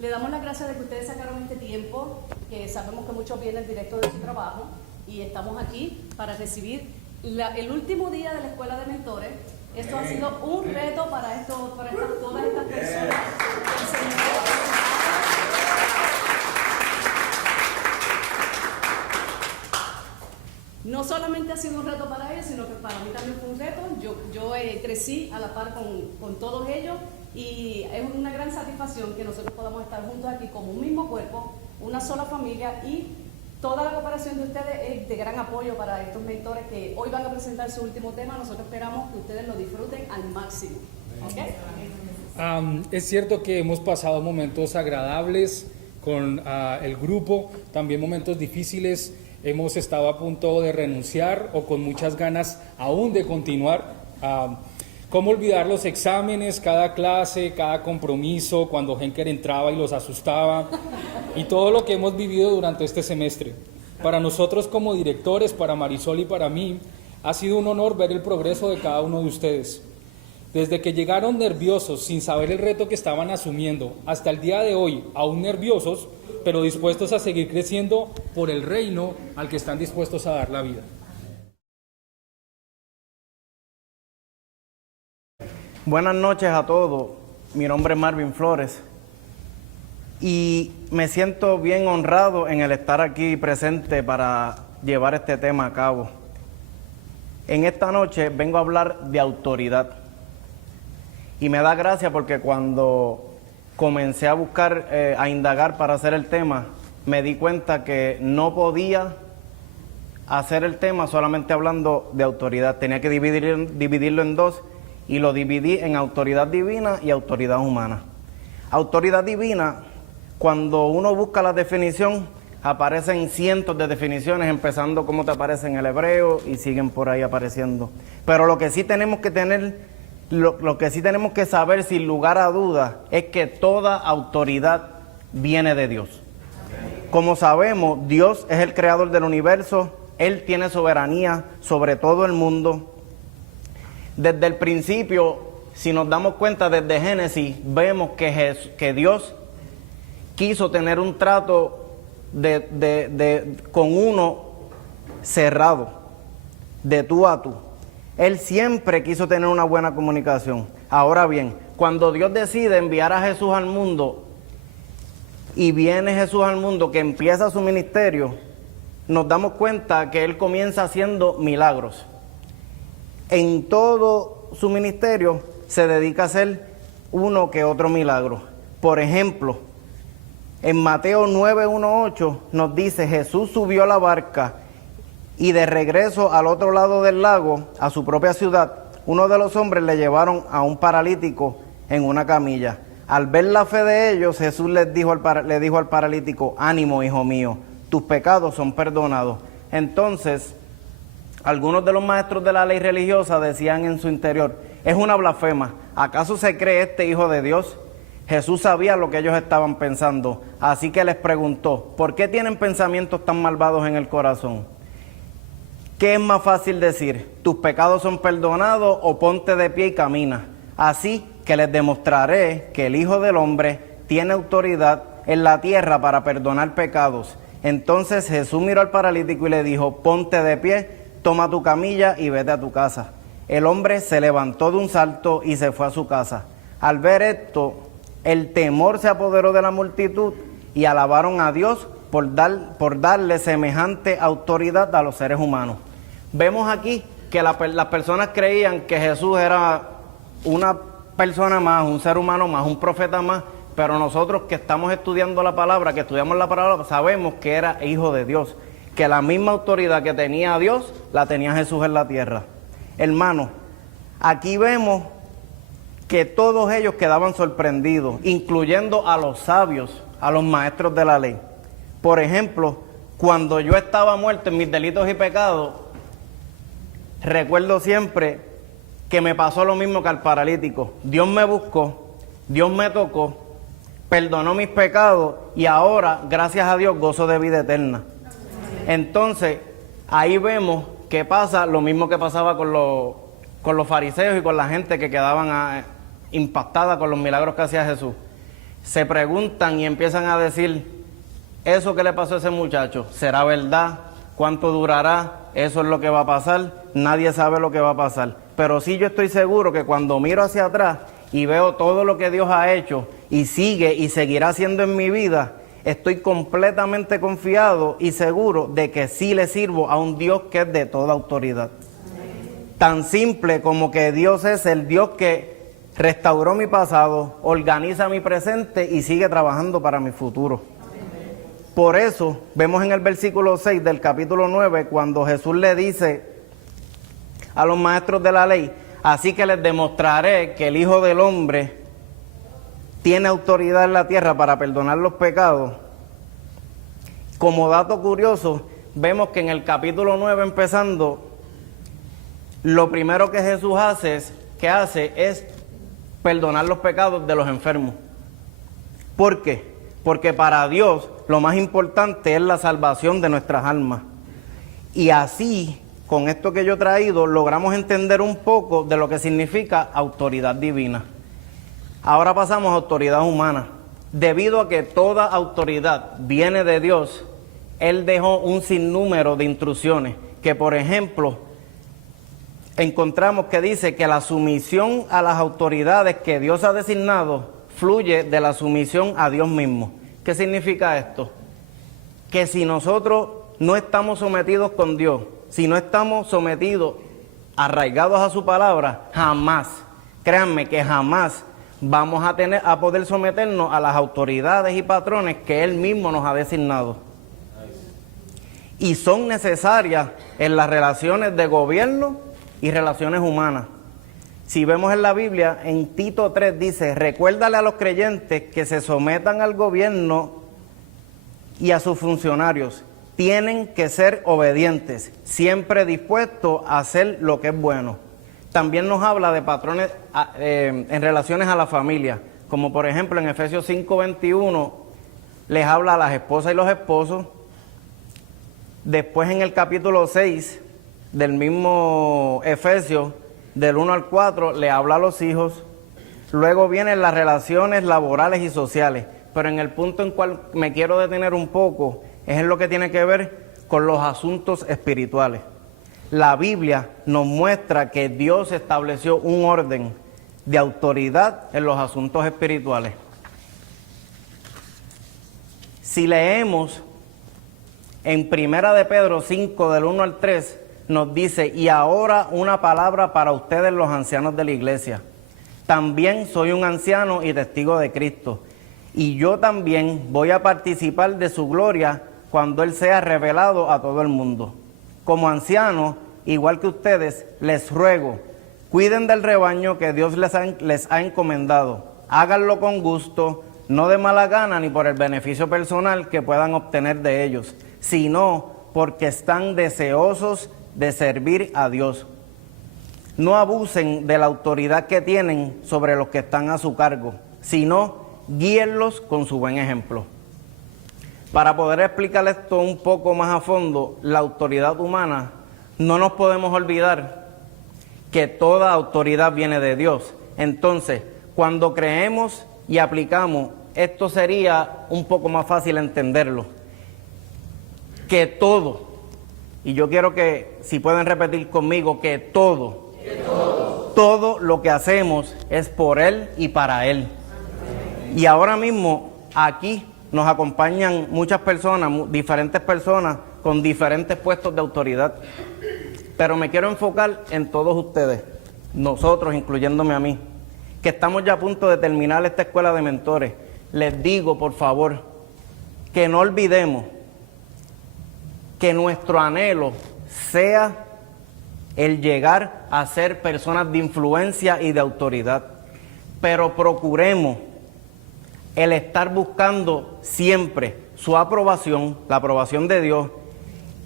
Le damos las gracias de que ustedes sacaron este tiempo, que sabemos que muchos vienen directo de su trabajo, y estamos aquí para recibir el último día de la Escuela de Mentores. Esto ha sido un reto para todas estas personas. No solamente ha sido un reto para ellos, sino que para mí también fue un reto. Yo crecí a la par con todos ellos, y es una gran satisfacción que nosotros podamos estar juntos aquí como un mismo cuerpo, una sola familia, y toda la cooperación de ustedes es de gran apoyo para estos mentores que hoy van a presentar su último tema. Nosotros esperamos que ustedes lo disfruten al máximo. ¿Okay? Es cierto que hemos pasado momentos agradables con el grupo, también momentos difíciles. Hemos estado a punto de renunciar o con muchas ganas aún de continuar. ¿Cómo olvidar los exámenes, cada clase, cada compromiso, cuando Henker entraba y los asustaba? Y todo lo que hemos vivido durante este semestre. Para nosotros como directores, para Marisol y para mí, ha sido un honor ver el progreso de cada uno de ustedes. Desde que llegaron nerviosos, sin saber el reto que estaban asumiendo, hasta el día de hoy, aún nerviosos, pero dispuestos a seguir creciendo por el reino al que están dispuestos a dar la vida. Buenas noches a todos, mi nombre es Marvin Flores y me siento bien honrado en el estar aquí presente para llevar este tema a cabo. En esta noche vengo a hablar de autoridad y me da gracia porque cuando comencé a buscar, a indagar para hacer el tema, me di cuenta que no podía hacer el tema solamente hablando de autoridad, tenía que dividirlo en dos. Y lo dividí en autoridad divina y autoridad humana. Autoridad divina, cuando uno busca la definición, aparecen cientos de definiciones, empezando como te aparece en el hebreo y siguen por ahí apareciendo. Pero lo que sí tenemos que tener, lo que sí tenemos que saber sin lugar a dudas, es que toda autoridad viene de Dios. Como sabemos, Dios es el creador del universo, Él tiene soberanía sobre todo el mundo. Desde el principio, si nos damos cuenta desde Génesis, vemos que Dios quiso tener un trato con uno cerrado, de tú a tú. Él siempre quiso tener una buena comunicación. Ahora bien, cuando Dios decide enviar a Jesús al mundo, y viene Jesús al mundo, que empieza su ministerio, nos damos cuenta que Él comienza haciendo milagros. En todo su ministerio se dedica a hacer uno que otro milagro. Por ejemplo, en Mateo 9:1-8 nos dice: Jesús subió a la barca y de regreso al otro lado del lago, a su propia ciudad, uno de los hombres le llevaron a un paralítico en una camilla. Al ver la fe de ellos, Jesús le dijo al paralítico: ánimo, hijo mío, tus pecados son perdonados. Entonces, algunos de los maestros de la ley religiosa decían en su interior: es una blasfema, ¿acaso se cree este hijo de Dios? Jesús sabía lo que ellos estaban pensando, así que les preguntó: ¿por qué tienen pensamientos tan malvados en el corazón? ¿Qué es más fácil decir? ¿Tus pecados son perdonados? O ponte de pie y camina. Así que les demostraré que el Hijo del Hombre tiene autoridad en la tierra para perdonar pecados. Entonces Jesús miró al paralítico y le dijo: ponte de pie, toma tu camilla y vete a tu casa. El hombre se levantó de un salto y se fue a su casa. Al ver esto, el temor se apoderó de la multitud y alabaron a Dios por darle semejante autoridad a los seres humanos. Vemos aquí que las personas creían que Jesús era una persona más, un ser humano más, un profeta más, pero nosotros que estamos estudiando la palabra, que estudiamos la palabra, sabemos que era hijo de Dios, que la misma autoridad que tenía Dios, la tenía Jesús en la tierra. Hermanos, aquí vemos que todos ellos quedaban sorprendidos, incluyendo a los sabios, a los maestros de la ley. Por ejemplo, cuando yo estaba muerto en mis delitos y pecados, recuerdo siempre que me pasó lo mismo que al paralítico. Dios me buscó, Dios me tocó, perdonó mis pecados y ahora, gracias a Dios, gozo de vida eterna. Entonces, ahí vemos que pasa lo mismo que pasaba con los fariseos y con la gente que quedaban impactada con los milagros que hacía Jesús. se preguntan y empiezan a decir, ¿eso que le pasó a ese muchacho será verdad? ¿Cuánto durará? Eso es lo que va a pasar. Nadie sabe lo que va a pasar. Pero sí yo estoy seguro que cuando miro hacia atrás y veo todo lo que Dios ha hecho y sigue y seguirá haciendo en mi vida, estoy completamente confiado y seguro de que sí le sirvo a un Dios que es de toda autoridad. Tan simple como que Dios es el Dios que restauró mi pasado, organiza mi presente y sigue trabajando para mi futuro. Por eso vemos en el versículo 6 del capítulo 9 cuando Jesús le dice a los maestros de la ley, así que les demostraré que el Hijo del Hombre tiene autoridad en la tierra para perdonar los pecados. Como dato curioso, vemos que en el capítulo 9 empezando, lo primero que Jesús hace es perdonar los pecados de los enfermos. ¿Por qué? Porque para Dios lo más importante es la salvación de nuestras almas. Y así, con esto que yo he traído, logramos entender un poco de lo que significa autoridad divina. Ahora pasamos a autoridad humana. Debido a que toda autoridad viene de Dios, Él dejó un sinnúmero de instrucciones que, por ejemplo, encontramos que dice que la sumisión a las autoridades que Dios ha designado fluye de la sumisión a Dios mismo. ¿Qué significa esto? Que si nosotros no estamos sometidos con Dios, si no estamos sometidos, arraigados a su palabra, jamás, créanme que jamás vamos a poder someternos a las autoridades y patrones que Él mismo nos ha designado. Y son necesarias en las relaciones de gobierno y relaciones humanas. Si vemos en la Biblia, en Tito 3 dice, recuérdale a los creyentes que se sometan al gobierno y a sus funcionarios. Tienen que ser obedientes, siempre dispuestos a hacer lo que es bueno. También nos habla de patrones en relaciones a la familia, como por ejemplo en Efesios 5:21 les habla a las esposas y los esposos. Después en el capítulo 6 del mismo Efesios, del 1 al 4, le habla a los hijos. Luego vienen las relaciones laborales y sociales, pero en el punto en cual me quiero detener un poco es en lo que tiene que ver con los asuntos espirituales. La Biblia nos muestra que Dios estableció un orden de autoridad en los asuntos espirituales. Si leemos en Primera de Pedro 5, del 1 al 3, nos dice, y ahora una palabra para ustedes los ancianos de la iglesia. También soy un anciano y testigo de Cristo, y yo también voy a participar de su gloria cuando Él sea revelado a todo el mundo. Como anciano, igual que ustedes, les ruego, cuiden del rebaño que Dios les ha encomendado. Háganlo con gusto, no de mala gana ni por el beneficio personal que puedan obtener de ellos, sino porque están deseosos de servir a Dios. No abusen de la autoridad que tienen sobre los que están a su cargo, sino guíenlos con su buen ejemplo. Para poder explicar esto un poco más a fondo, la autoridad humana, no nos podemos olvidar que toda autoridad viene de Dios. Entonces, cuando creemos y aplicamos, esto sería un poco más fácil entenderlo. Que todo, y yo quiero que, si pueden repetir conmigo, que todo lo que hacemos es por Él y para Él. Y ahora mismo aquí nos acompañan muchas personas, diferentes personas con diferentes puestos de autoridad. Pero me quiero enfocar en todos ustedes, nosotros, incluyéndome a mí, que estamos ya a punto de terminar esta escuela de mentores. Les digo, por favor, que no olvidemos que nuestro anhelo sea el llegar a ser personas de influencia y de autoridad, pero procuremos el estar buscando siempre su aprobación, la aprobación de Dios,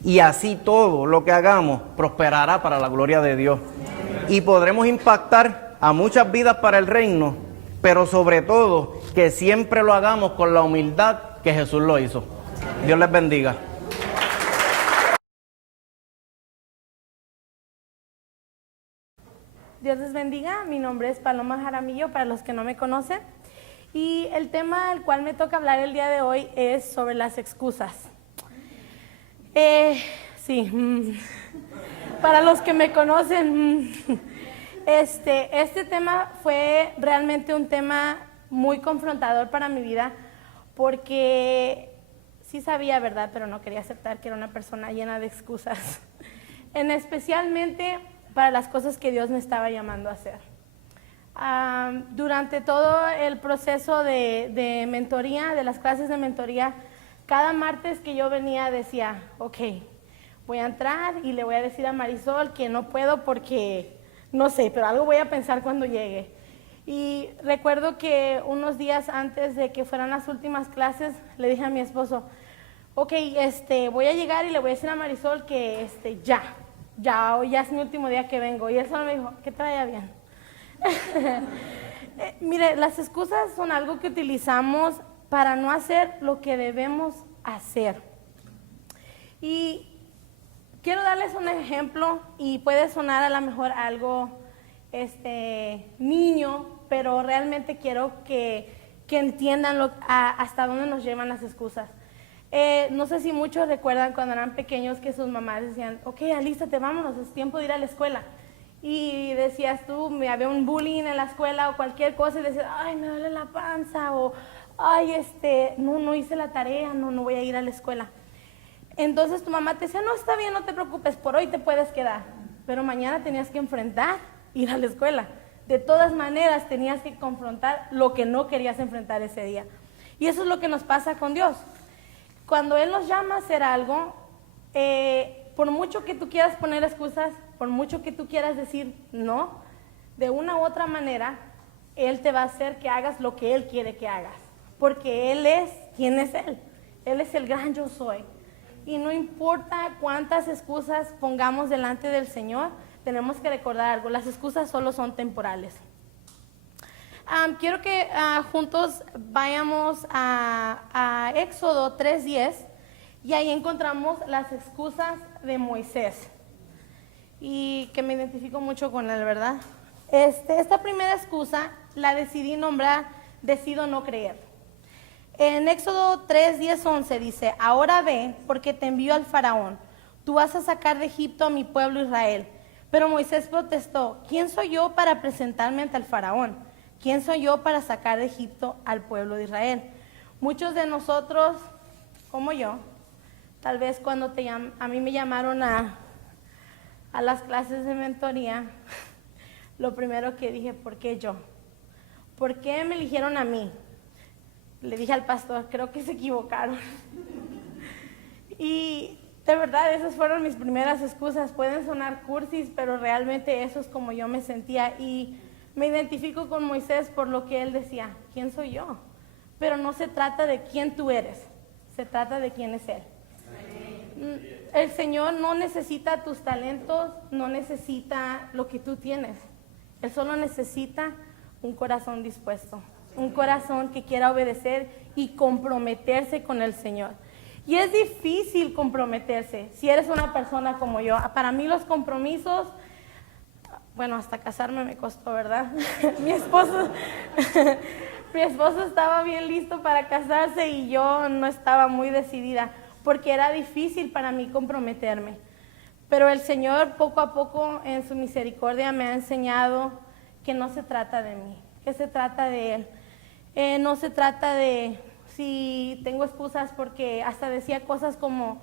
y así todo lo que hagamos prosperará para la gloria de Dios. Y podremos impactar a muchas vidas para el reino, pero sobre todo que siempre lo hagamos con la humildad que Jesús lo hizo. Dios les bendiga. Dios les bendiga, mi nombre es Paloma Jaramillo, para los que no me conocen. Y el tema del cual me toca hablar el día de hoy es sobre las excusas. Sí, para los que me conocen, este tema fue realmente un tema muy confrontador para mi vida, porque sí sabía, ¿verdad? Pero no quería aceptar que era una persona llena de excusas, especialmente para las cosas que Dios me estaba llamando a hacer. Durante todo el proceso de mentoría, de las clases de mentoría, cada martes que yo venía decía, ok, voy a entrar y le voy a decir a Marisol que no puedo porque, no sé, pero algo voy a pensar cuando llegue. Y recuerdo que unos días antes de que fueran las últimas clases, le dije a mi esposo, ok, voy a llegar y le voy a decir a Marisol que hoy ya es mi último día que vengo. Y él solo me dijo, que te vaya bien. Mire, las excusas son algo que utilizamos para no hacer lo que debemos hacer. Y quiero darles un ejemplo, y puede sonar a lo mejor algo niño, pero realmente quiero que entiendan hasta dónde nos llevan las excusas. No sé si muchos recuerdan cuando eran pequeños que sus mamás decían, ok, alístate, vámonos, es tiempo de ir a la escuela. Y decías tú, me había un bullying en la escuela o cualquier cosa, y decías, ay, me duele la panza, o ay, no hice la tarea, no voy a ir a la escuela. Entonces tu mamá te decía, no, está bien, no te preocupes, por hoy te puedes quedar. Pero mañana tenías que enfrentar ir a la escuela. De todas maneras tenías que confrontar lo que no querías enfrentar ese día. Y eso es lo que nos pasa con Dios. Cuando Él nos llama a hacer algo, por mucho que tú quieras poner excusas, por mucho que tú quieras decir no, de una u otra manera, Él te va a hacer que hagas lo que Él quiere que hagas. Porque Él es, ¿quién es Él? Él es el gran yo soy. Y no importa cuántas excusas pongamos delante del Señor, tenemos que recordar algo, las excusas solo son temporales. Quiero que juntos vayamos a Éxodo 3:10, y ahí encontramos las excusas de Moisés, y que me identifico mucho con él, ¿verdad? Esta primera excusa la decidí nombrar, decido no creer. En Éxodo 3:10-11 dice, ahora ve, porque te envío al faraón, tú vas a sacar de Egipto a mi pueblo Israel. Pero Moisés protestó, ¿quién soy yo para presentarme ante el faraón? ¿Quién soy yo para sacar de Egipto al pueblo de Israel? Muchos de nosotros, como yo, tal vez cuando a mí me llamaron a las clases de mentoría, lo primero que dije, ¿por qué yo? ¿Por qué me eligieron a mí? Le dije al pastor, creo que se equivocaron. Y de verdad, esas fueron mis primeras excusas. Pueden sonar cursis, pero realmente eso es como yo me sentía. Y me identifico con Moisés por lo que él decía, ¿quién soy yo? Pero no se trata de quién tú eres, se trata de quién es Él. El Señor no necesita tus talentos, no necesita lo que tú tienes. Él solo necesita un corazón dispuesto, un corazón que quiera obedecer y comprometerse con el Señor. Y es difícil comprometerse si eres una persona como yo. Para mí los compromisos, bueno, hasta casarme me costó, ¿verdad? Mi esposo estaba bien listo para casarse y yo no estaba muy decidida, porque era difícil para mí comprometerme. Pero el Señor poco a poco en su misericordia me ha enseñado que no se trata de mí, que se trata de Él. No se trata de si tengo excusas, porque hasta decía cosas como,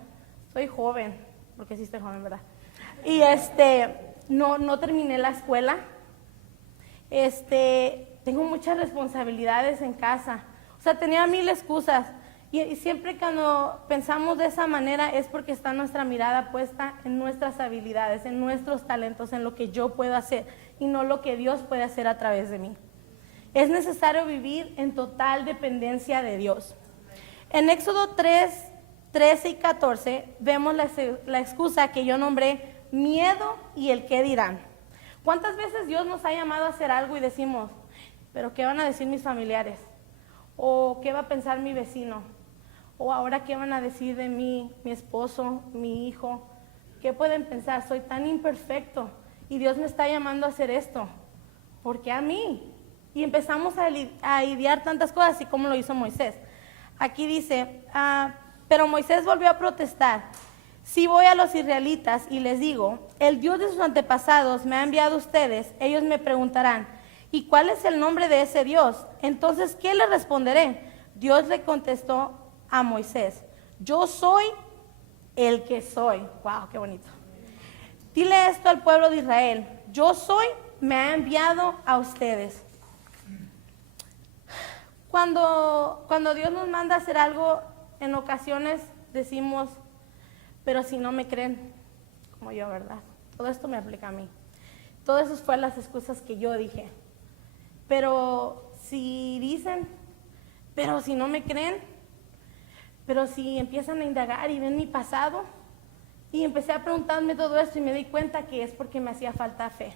soy joven, porque sí estoy joven, ¿verdad? Y no terminé la escuela, tengo muchas responsabilidades en casa, o sea, tenía mil excusas. Y siempre cuando pensamos de esa manera es porque está nuestra mirada puesta en nuestras habilidades, en nuestros talentos, en lo que yo puedo hacer y no lo que Dios puede hacer a través de mí. Es necesario vivir en total dependencia de Dios. En Éxodo 3:13 y 14 vemos la excusa que yo nombré miedo y el qué dirán. ¿Cuántas veces Dios nos ha llamado a hacer algo y decimos, pero qué van a decir mis familiares? ¿O qué va a pensar mi vecino? ¿O ahora qué van a decir de mí, mi esposo, mi hijo? ¿Qué pueden pensar? Soy tan imperfecto y Dios me está llamando a hacer esto. ¿Por qué a mí? Y empezamos a lidiar tantas cosas, así como lo hizo Moisés. Aquí dice, pero Moisés volvió a protestar. Si voy a los israelitas y les digo, el Dios de sus antepasados me ha enviado a ustedes, ellos me preguntarán, ¿y cuál es el nombre de ese Dios? Entonces, ¿qué le responderé? Dios le contestó a Moisés, yo soy el que soy. Wow, qué bonito. Dile esto al pueblo de Israel, yo soy, me ha enviado a ustedes. Cuando Dios nos manda a hacer algo, en ocasiones decimos, pero si no me creen, como yo, ¿verdad? Todo esto me aplica a mí. Todas esas fueron las excusas que yo dije. Pero si dicen, pero si no me creen, pero si empiezan a indagar y ven mi pasado, y empecé a preguntarme todo esto y me di cuenta que es porque me hacía falta fe.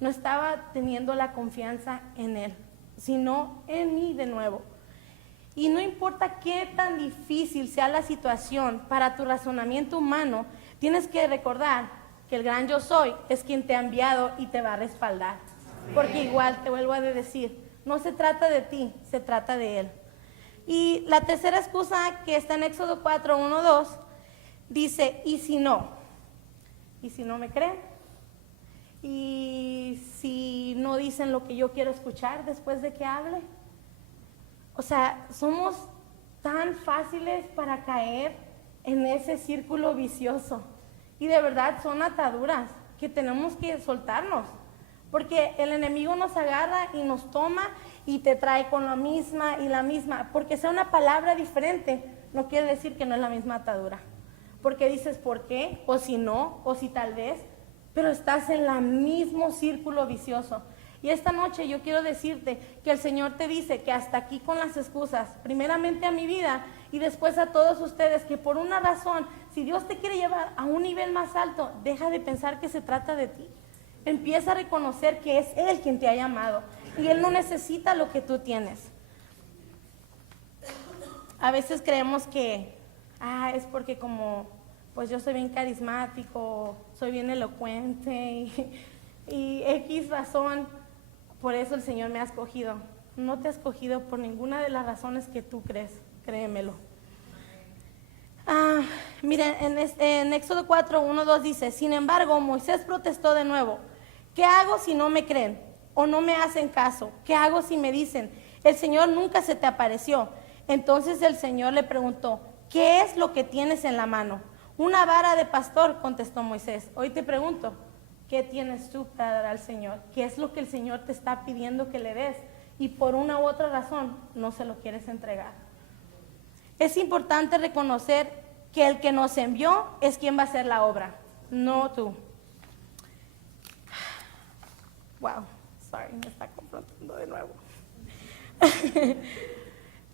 No estaba teniendo la confianza en Él, sino en mí de nuevo. Y no importa qué tan difícil sea la situación para tu razonamiento humano, tienes que recordar que el gran yo soy es quien te ha enviado y te va a respaldar. Porque igual, te vuelvo a decir, no se trata de ti, se trata de Él. Y la tercera excusa que está en Éxodo 4, 1, 2, dice, ¿y si no? ¿Y si no me creen? ¿Y si no dicen lo que yo quiero escuchar después de que hable? O sea, somos tan fáciles para caer en ese círculo vicioso. Y de verdad son ataduras que tenemos que soltarnos. Porque el enemigo nos agarra y nos toma y te trae con la misma y la misma. Porque sea una palabra diferente, no quiere decir que no es la misma atadura. Porque dices, ¿por qué? O si no, o si tal vez. Pero estás en el mismo círculo vicioso. Y esta noche yo quiero decirte que el Señor te dice que hasta aquí con las excusas, primeramente a mi vida y después a todos ustedes, que por una razón, si Dios te quiere llevar a un nivel más alto, deja de pensar que se trata de ti. Empieza a reconocer que es Él quien te ha llamado y Él no necesita lo que tú tienes. A veces creemos que, es porque como, pues yo soy bien carismático, soy bien elocuente y X razón. Por eso el Señor me ha escogido. No te ha escogido por ninguna de las razones que tú crees, créemelo. Miren, en Éxodo 4, 1, 2 dice, sin embargo, Moisés protestó de nuevo. ¿Qué hago si no me creen o no me hacen caso? ¿Qué hago si me dicen, el Señor nunca se te apareció? Entonces el Señor le preguntó, ¿qué es lo que tienes en la mano? Una vara de pastor, contestó Moisés. Hoy te pregunto, ¿qué tienes tú para dar al Señor? ¿Qué es lo que el Señor te está pidiendo que le des? Y por una u otra razón no se lo quieres entregar. Es importante reconocer que el que nos envió es quien va a hacer la obra, no tú. Wow, sorry, me está confrontando de nuevo.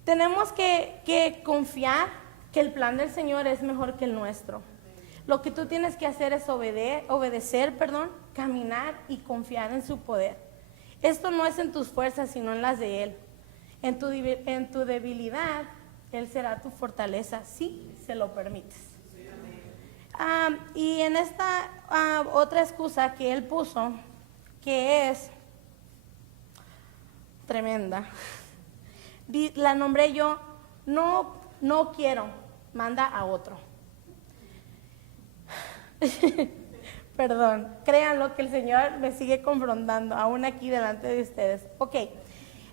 Tenemos que confiar que el plan del Señor es mejor que el nuestro. Lo que tú tienes que hacer es obedecer, caminar y confiar en su poder. Esto no es en tus fuerzas, sino en las de Él. En tu debilidad, Él será tu fortaleza, si se lo permites. Y en esta otra excusa que Él puso, que es tremenda, la nombré yo, no quiero, manda a otro. Perdón, créanlo que el Señor me sigue confrontando, aún aquí delante de ustedes. Ok,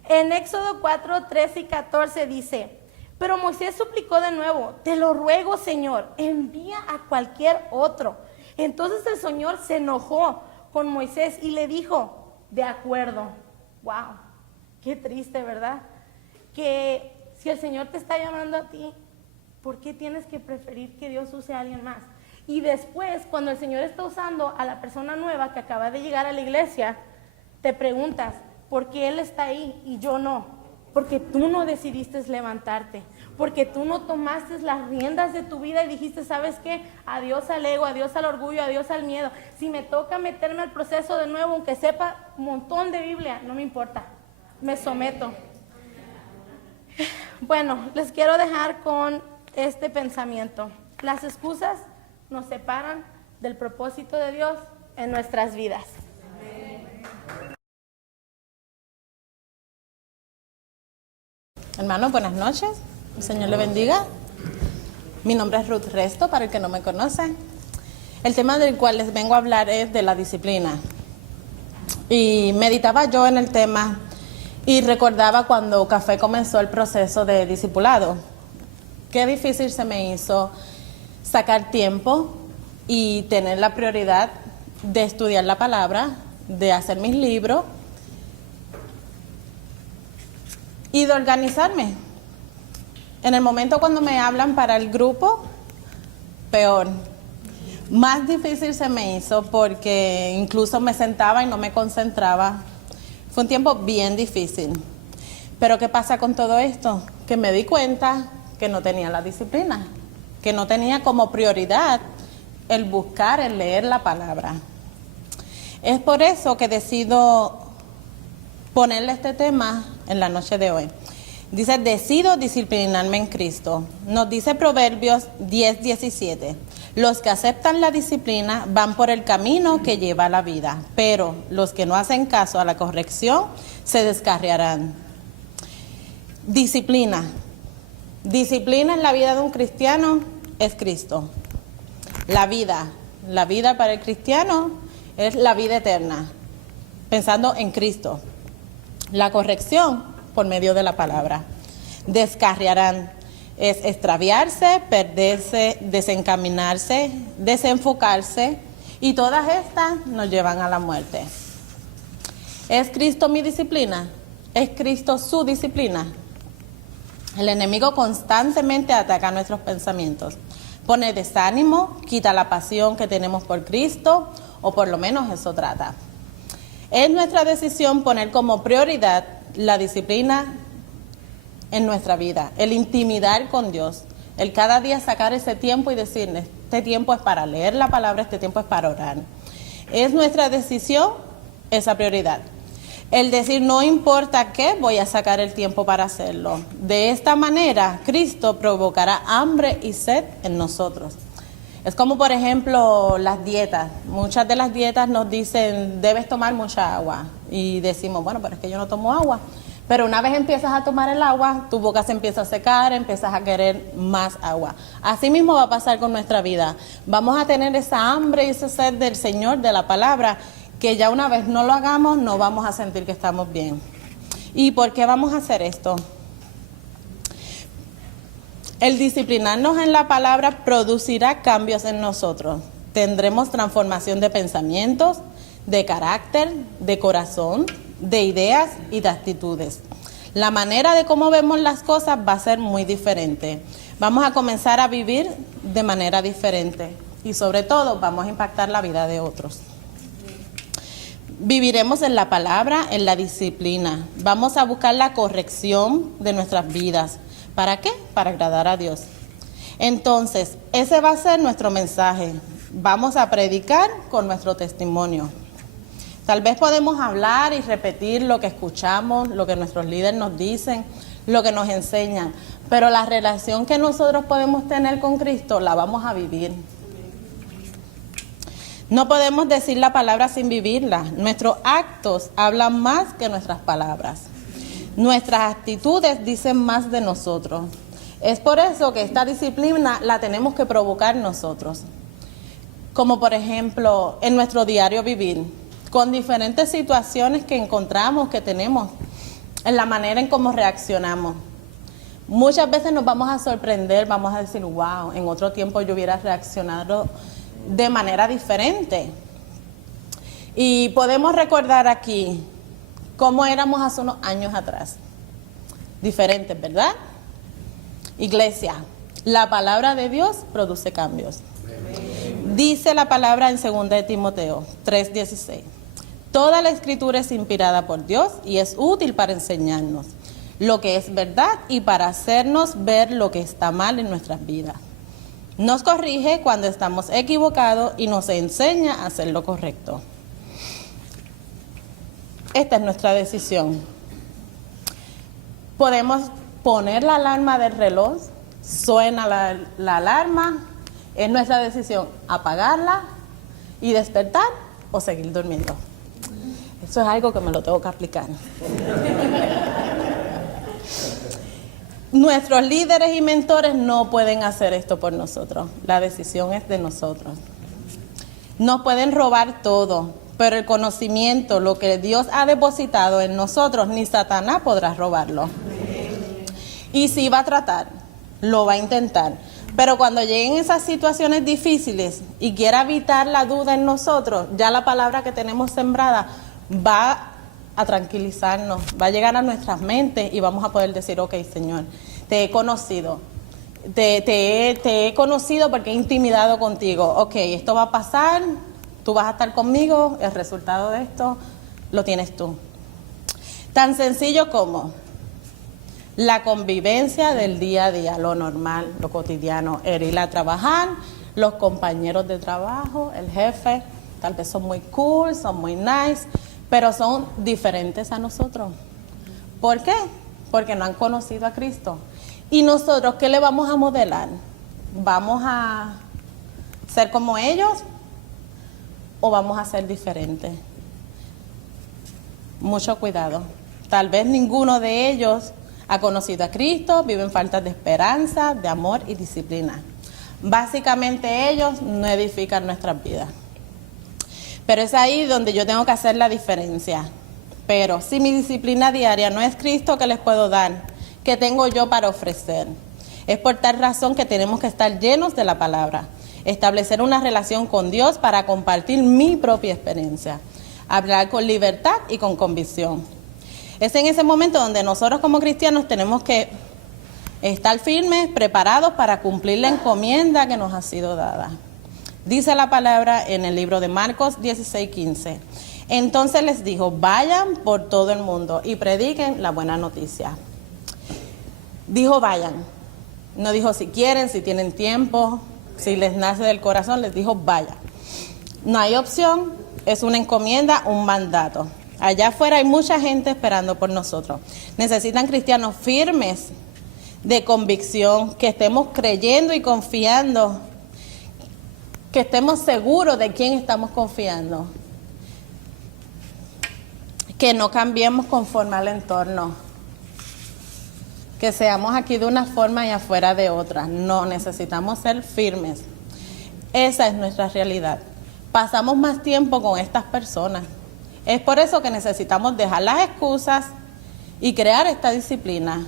en Éxodo 4, 13 y 14 dice, pero Moisés suplicó de nuevo, te lo ruego, Señor, envía a cualquier otro. Entonces el Señor se enojó con Moisés y le dijo, de acuerdo. Wow, qué triste, ¿verdad? Que si el Señor te está llamando a ti, ¿por qué tienes que preferir que Dios use a alguien más? Y después, cuando el Señor está usando a la persona nueva que acaba de llegar a la iglesia, te preguntas, ¿por qué Él está ahí y yo no? Porque tú no decidiste levantarte, porque tú no tomaste las riendas de tu vida y dijiste, ¿sabes qué? Adiós al ego, adiós al orgullo, adiós al miedo. Si me toca meterme al proceso de nuevo, aunque sepa un montón de Biblia, no me importa, me someto. Bueno, les quiero dejar con este pensamiento. Las excusas nos separan del propósito de Dios en nuestras vidas. Hermanos, buenas noches. El Señor le bendiga. Mi nombre es Ruth Resto, para el que no me conoce. El tema del cual les vengo a hablar es de la disciplina. Y meditaba yo en el tema y recordaba cuando Café comenzó el proceso de discipulado. Qué difícil se me hizo sacar tiempo y tener la prioridad de estudiar la palabra, de hacer mis libros y de organizarme. En el momento cuando me hablan para el grupo, peor. Más difícil se me hizo porque incluso me sentaba y no me concentraba. Fue un tiempo bien difícil. Pero ¿qué pasa con todo esto? Que me di cuenta que no tenía la disciplina, que no tenía como prioridad el buscar, el leer la palabra. Es por eso que decido ponerle este tema en la noche de hoy. Dice, decido disciplinarme en Cristo. Nos dice Proverbios 10:17. Los que aceptan la disciplina van por el camino que lleva a la vida, pero los que no hacen caso a la corrección se descarriarán. Disciplina. Disciplina en la vida de un cristiano es Cristo. La vida para el cristiano es la vida eterna, pensando en Cristo. La corrección por medio de la palabra. Descarriarán es extraviarse, perderse, desencaminarse, desenfocarse, y todas estas nos llevan a la muerte. ¿Es Cristo mi disciplina? ¿Es Cristo su disciplina? El enemigo constantemente ataca nuestros pensamientos, pone desánimo, quita la pasión que tenemos por Cristo, o por lo menos eso trata. Es nuestra decisión poner como prioridad la disciplina en nuestra vida, el intimidar con Dios, el cada día sacar ese tiempo y decirle, este tiempo es para leer la palabra, este tiempo es para orar. Es nuestra decisión esa prioridad. El decir, no importa qué, voy a sacar el tiempo para hacerlo. De esta manera, Cristo provocará hambre y sed en nosotros. Es como, por ejemplo, las dietas. Muchas de las dietas nos dicen, debes tomar mucha agua. Y decimos, bueno, pero es que yo no tomo agua. Pero una vez empiezas a tomar el agua, tu boca se empieza a secar, empiezas a querer más agua. Así mismo va a pasar con nuestra vida. Vamos a tener esa hambre y esa sed del Señor, de la palabra, que ya una vez no lo hagamos, no vamos a sentir que estamos bien. ¿Y por qué vamos a hacer esto? El disciplinarnos en la palabra producirá cambios en nosotros. Tendremos transformación de pensamientos, de carácter, de corazón, de ideas y de actitudes. La manera de cómo vemos las cosas va a ser muy diferente. Vamos a comenzar a vivir de manera diferente y sobre todo vamos a impactar la vida de otros. Viviremos en la palabra, en la disciplina. Vamos a buscar la corrección de nuestras vidas. ¿Para qué? Para agradar a Dios. Entonces, ese va a ser nuestro mensaje. Vamos a predicar con nuestro testimonio. Tal vez podemos hablar y repetir lo que escuchamos, lo que nuestros líderes nos dicen, lo que nos enseñan, pero la relación que nosotros podemos tener con Cristo la vamos a vivir. No podemos decir la palabra sin vivirla. Nuestros actos hablan más que nuestras palabras. Nuestras actitudes dicen más de nosotros. Es por eso que esta disciplina la tenemos que provocar nosotros. Como por ejemplo, en nuestro diario vivir, con diferentes situaciones que encontramos, que tenemos, en la manera en cómo reaccionamos. Muchas veces nos vamos a sorprender, vamos a decir, wow, en otro tiempo yo hubiera reaccionado de manera diferente. Y podemos recordar aquí cómo éramos hace unos años atrás. Diferentes, ¿verdad? Iglesia, la palabra de Dios produce cambios. Dice la palabra en 2 de Timoteo 3:16. Toda la escritura es inspirada por Dios y es útil para enseñarnos lo que es verdad y para hacernos ver lo que está mal en nuestras vidas. Nos corrige cuando estamos equivocados y nos enseña a hacer lo correcto. Esta es nuestra decisión. Podemos poner la alarma del reloj, suena la alarma, es nuestra decisión apagarla y despertar o seguir durmiendo. Eso es algo que me lo tengo que aplicar. nuestros líderes y mentores no pueden hacer esto por nosotros. La decisión es de nosotros. Nos pueden robar todo, pero el conocimiento, lo que Dios ha depositado en nosotros, ni Satanás podrá robarlo. Y sí va a tratar, lo va a intentar. Pero cuando lleguen esas situaciones difíciles y quiera evitar la duda en nosotros, ya la palabra que tenemos sembrada va a tranquilizarnos, va a llegar a nuestras mentes y vamos a poder decir, ok, Señor, te he conocido. Te he conocido porque he intimidado contigo. Ok, esto va a pasar, tú vas a estar conmigo, el resultado de esto lo tienes tú. Tan sencillo como la convivencia del día a día, lo normal, lo cotidiano, el ir a trabajar, los compañeros de trabajo, el jefe, tal vez son muy cool, son muy nice, pero son diferentes a nosotros. ¿Por qué? Porque no han conocido a Cristo. ¿Y nosotros qué le vamos a modelar? ¿Vamos a ser como ellos o vamos a ser diferentes? Mucho cuidado. Tal vez ninguno de ellos ha conocido a Cristo, viven faltas de esperanza, de amor y disciplina. Básicamente ellos no edifican nuestras vidas. Pero es ahí donde yo tengo que hacer la diferencia. Pero si mi disciplina diaria no es Cristo, ¿qué les puedo dar? ¿Qué tengo yo para ofrecer? Es por tal razón que tenemos que estar llenos de la palabra, establecer una relación con Dios para compartir mi propia experiencia, hablar con libertad y con convicción. Es en ese momento donde nosotros como cristianos tenemos que estar firmes, preparados para cumplir la encomienda que nos ha sido dada. Dice la palabra en el libro de Marcos 16:15. Entonces les dijo, vayan por todo el mundo y prediquen la buena noticia. Dijo vayan, no dijo si quieren, si tienen tiempo, si les nace del corazón, les dijo vayan. No hay opción, es una encomienda, un mandato. Allá afuera hay mucha gente esperando por nosotros. Necesitan cristianos firmes, de convicción, que estemos creyendo y confiando, que estemos seguros de quién estamos confiando, que no cambiemos conforme al entorno, que seamos aquí de una forma y afuera de otra. No, necesitamos ser firmes. Esa es nuestra realidad. Pasamos más tiempo con estas personas. Es por eso que necesitamos dejar las excusas y crear esta disciplina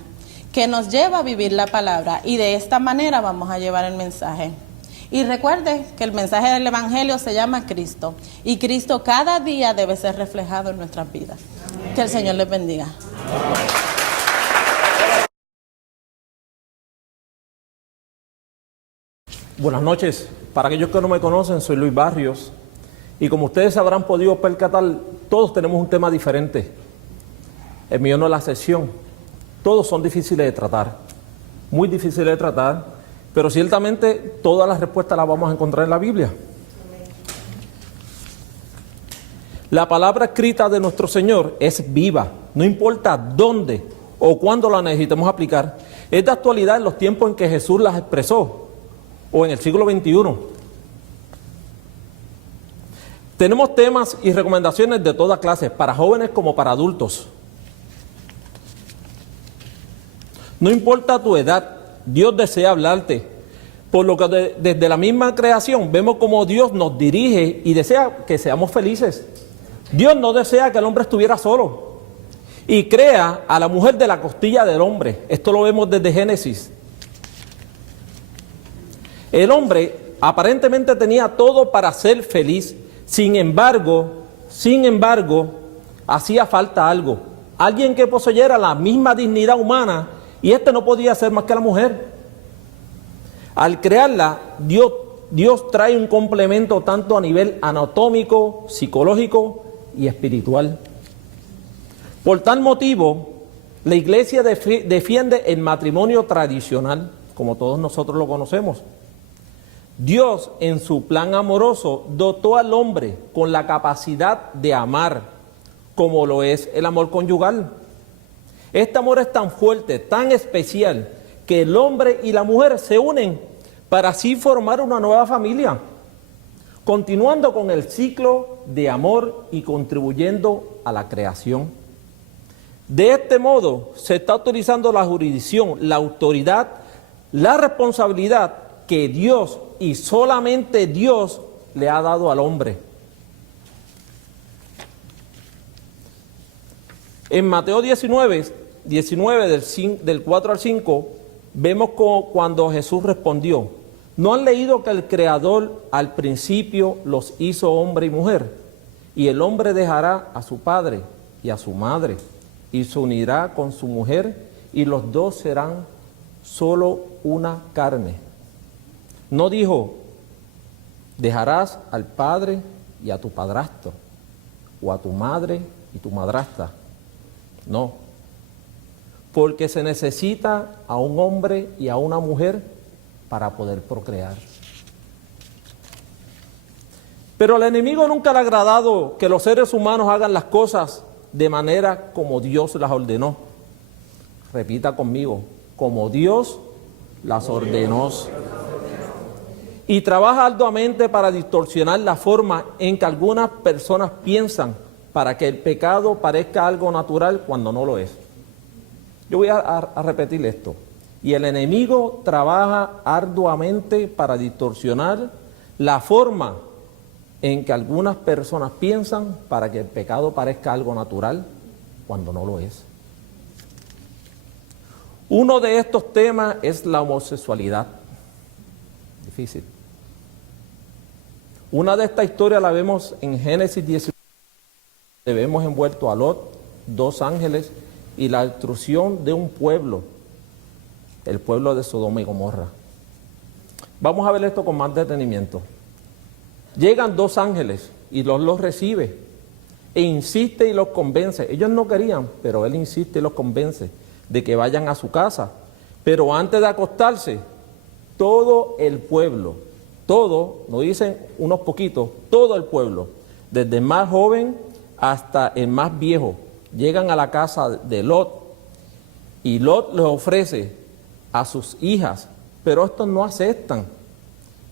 que nos lleva a vivir la palabra, y de esta manera vamos a llevar el mensaje. Y recuerde que el mensaje del Evangelio se llama Cristo, y Cristo cada día debe ser reflejado en nuestras vidas. Amén. Que el Señor les bendiga. Amén. Buenas noches. Para aquellos que no me conocen, soy Luis Barrios, y como ustedes habrán podido percatar, todos tenemos un tema diferente. El mío no es la excepción. Todos son difíciles de tratar, muy difíciles de tratar, pero ciertamente todas las respuestas las vamos a encontrar en la Biblia. La palabra escrita de nuestro Señor es viva, no importa dónde o cuándo la necesitemos aplicar. Es de actualidad en los tiempos en que Jesús las expresó, o en el siglo XXI. Tenemos temas y recomendaciones de toda clase, para jóvenes como para adultos. No importa tu edad, Dios desea hablarte, por lo que desde la misma creación vemos cómo Dios nos dirige y desea que seamos felices. Dios no desea que el hombre estuviera solo, y crea a la mujer de la costilla del hombre. Esto lo vemos desde Génesis. El hombre aparentemente tenía todo para ser feliz, sin embargo, hacía falta algo. Alguien que poseyera la misma dignidad humana, y no podía ser más que la mujer. Al crearla, Dios trae un complemento tanto a nivel anatómico, psicológico y espiritual. Por tal motivo, la iglesia defiende el matrimonio tradicional, como todos nosotros lo conocemos. Dios, en su plan amoroso, dotó al hombre con la capacidad de amar, como lo es el amor conyugal. Este amor es tan fuerte, tan especial, que el hombre y la mujer se unen para así formar una nueva familia, continuando con el ciclo de amor y contribuyendo a la creación. De este modo, se está utilizando la jurisdicción, la autoridad, la responsabilidad que Dios y solamente Dios le ha dado al hombre. En Mateo 19 del 4 al 5, vemos cuando Jesús respondió: ¿no han leído que el Creador al principio los hizo hombre y mujer? Y el hombre dejará a su padre y a su madre, y se unirá con su mujer, y los dos serán solo una carne. No dijo: dejarás al padre y a tu padrastro, o a tu madre y tu madrastra. No, porque se necesita a un hombre y a una mujer para poder procrear. Pero al enemigo nunca le ha agradado que los seres humanos hagan las cosas de manera como Dios las ordenó. Repita conmigo: como Dios las ordenó. Y trabaja arduamente para distorsionar la forma en que algunas personas piensan, para que el pecado parezca algo natural cuando no lo es. Yo voy a repetir esto. Y el enemigo trabaja arduamente para distorsionar la forma en que algunas personas piensan, para que el pecado parezca algo natural cuando no lo es. Uno de estos temas es la homosexualidad. Difícil. Una de estas historias la vemos en Génesis 19. Vemos envuelto a Lot, 2 ángeles y la destrucción de un pueblo, el pueblo de Sodoma y Gomorra. Vamos a ver esto con más detenimiento. Llegan 2 ángeles y los recibe e insiste y los convence. Ellos no querían, pero él insiste y los convence de que vayan a su casa. Pero antes de acostarse, todo el pueblo, todo, no dicen unos poquitos, todo el pueblo, desde el más joven hasta el más viejo, llegan a la casa de Lot, y Lot les ofrece a sus hijas, pero estos no aceptan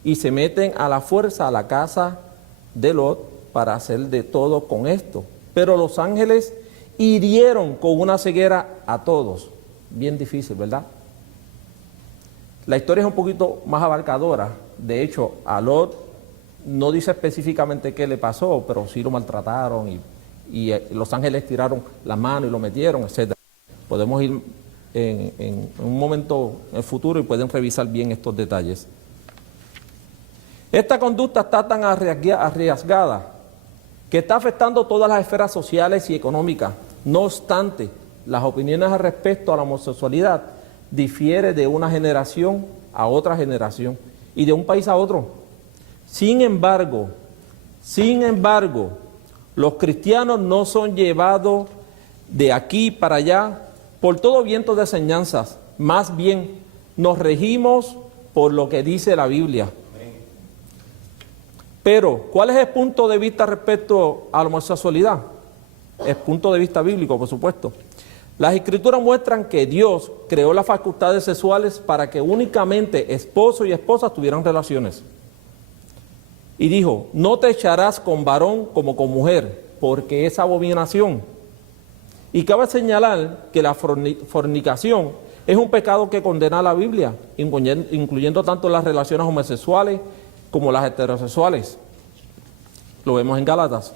y se meten a la fuerza a la casa de Lot para hacer de todo con esto. Pero los ángeles hirieron con una ceguera a todos. Bien difícil, ¿verdad? La historia es un poquito más abarcadora. De hecho, a Lot no dice específicamente qué le pasó, pero sí lo maltrataron y los ángeles tiraron la mano y lo metieron, etc. Podemos ir en un momento en el futuro y pueden revisar bien estos detalles. Esta conducta está tan arriesgada que está afectando todas las esferas sociales y económicas. No obstante, las opiniones al respecto a la homosexualidad difieren de una generación a otra generación y de un país a otro. Sin embargo, los cristianos no son llevados de aquí para allá por todo viento de enseñanzas. Más bien, nos regimos por lo que dice la Biblia. Pero, ¿cuál es el punto de vista respecto a la homosexualidad? El punto de vista bíblico, por supuesto. Las Escrituras muestran que Dios creó las facultades sexuales para que únicamente esposo y esposa tuvieran relaciones. Y dijo: no te echarás con varón como con mujer, porque es abominación. Y cabe señalar que la fornicación es un pecado que condena la Biblia, incluyendo tanto las relaciones homosexuales como las heterosexuales. Lo vemos en Gálatas.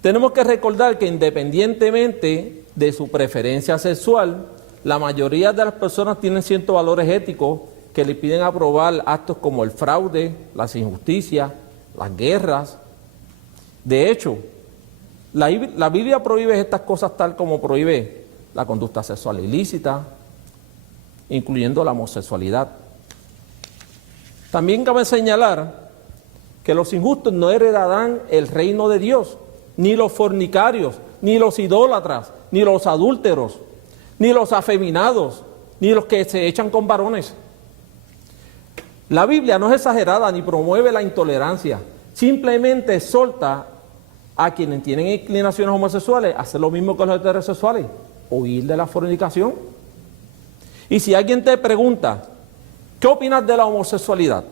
Tenemos que recordar que independientemente de su preferencia sexual, la mayoría de las personas tienen ciertos valores éticos que le piden aprobar actos como el fraude, las injusticias, las guerras. De hecho, la Biblia prohíbe estas cosas tal como prohíbe la conducta sexual ilícita, incluyendo la homosexualidad. También cabe señalar que los injustos no heredarán el reino de Dios, ni los fornicarios, ni los idólatras, ni los adúlteros, ni los afeminados, ni los que se echan con varones. La Biblia no es exagerada ni promueve la intolerancia, simplemente exhorta a quienes tienen inclinaciones homosexuales a hacer lo mismo que los heterosexuales, huir de la fornicación. Y si alguien te pregunta, ¿qué opinas de la homosexualidad?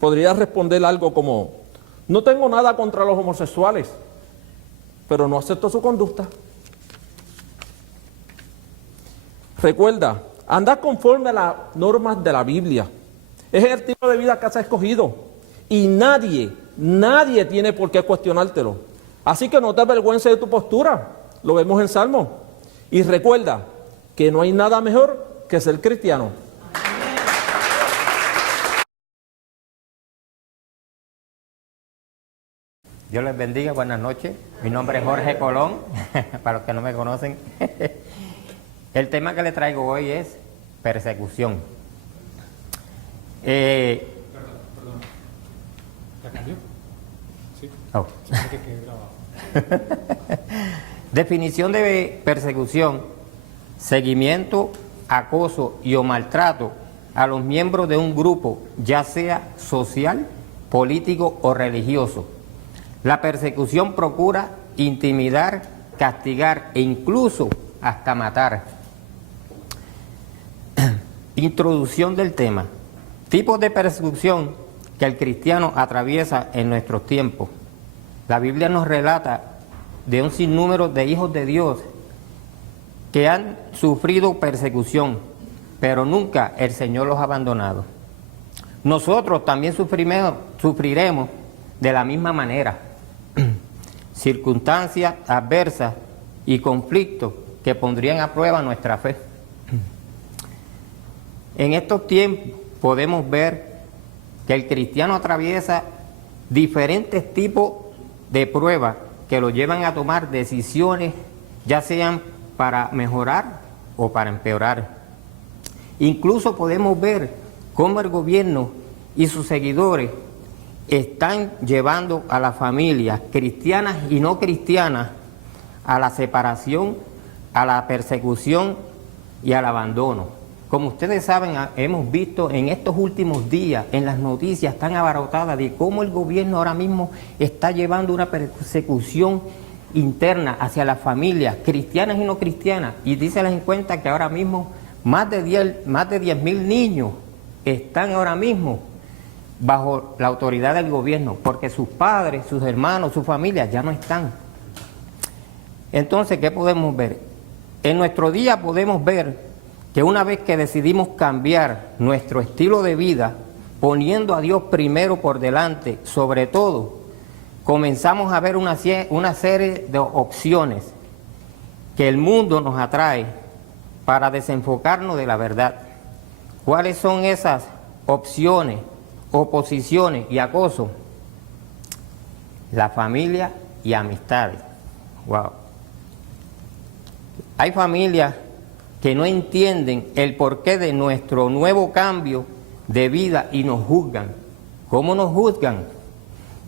Podrías responder algo como: no tengo nada contra los homosexuales, pero no acepto su conducta. Recuerda, andar conforme a las normas de la Biblia. Es el tipo de vida que has escogido. Y nadie tiene por qué cuestionártelo. Así que no te avergüences de tu postura. Lo vemos en Salmo. Y recuerda que no hay nada mejor que ser cristiano. Dios les bendiga, buenas noches. Mi nombre es Jorge Colón, para los que no me conocen. El tema que le traigo hoy es persecución. Perdón. ¿La cambió? Sí. Oh. Siempre que quede grabado. Definición de persecución: seguimiento, acoso y o maltrato a los miembros de un grupo, ya sea social, político o religioso. La persecución procura intimidar, castigar e incluso hasta matar. Introducción del tema. Tipos de persecución que el cristiano atraviesa en nuestros tiempos. La Biblia nos relata de un sinnúmero de hijos de Dios que han sufrido persecución, pero nunca el Señor los ha abandonado. Nosotros también sufriremos de la misma manera. Circunstancias adversas y conflictos que pondrían a prueba nuestra fe. En estos tiempos podemos ver que el cristiano atraviesa diferentes tipos de pruebas que lo llevan a tomar decisiones, ya sean para mejorar o para empeorar. Incluso podemos ver cómo el gobierno y sus seguidores están llevando a las familias cristianas y no cristianas a la separación, a la persecución y al abandono. Como ustedes saben, hemos visto en estos últimos días en las noticias tan abarrotadas de cómo el gobierno ahora mismo está llevando una persecución interna hacia las familias cristianas y no cristianas. Y díseles en cuenta que ahora mismo más de 10.000 niños están ahora mismo bajo la autoridad del gobierno, porque sus padres, sus hermanos, sus familias ya no están. Entonces, ¿qué podemos ver? En nuestro día podemos ver que una vez que decidimos cambiar nuestro estilo de vida, poniendo a Dios primero por delante, sobre todo, comenzamos a ver una serie de opciones que el mundo nos atrae para desenfocarnos de la verdad. ¿Cuáles son esas opciones, oposiciones y acoso? La familia y amistades. Wow. Hay familias que no entienden el porqué de nuestro nuevo cambio de vida y nos juzgan. ¿Cómo nos juzgan?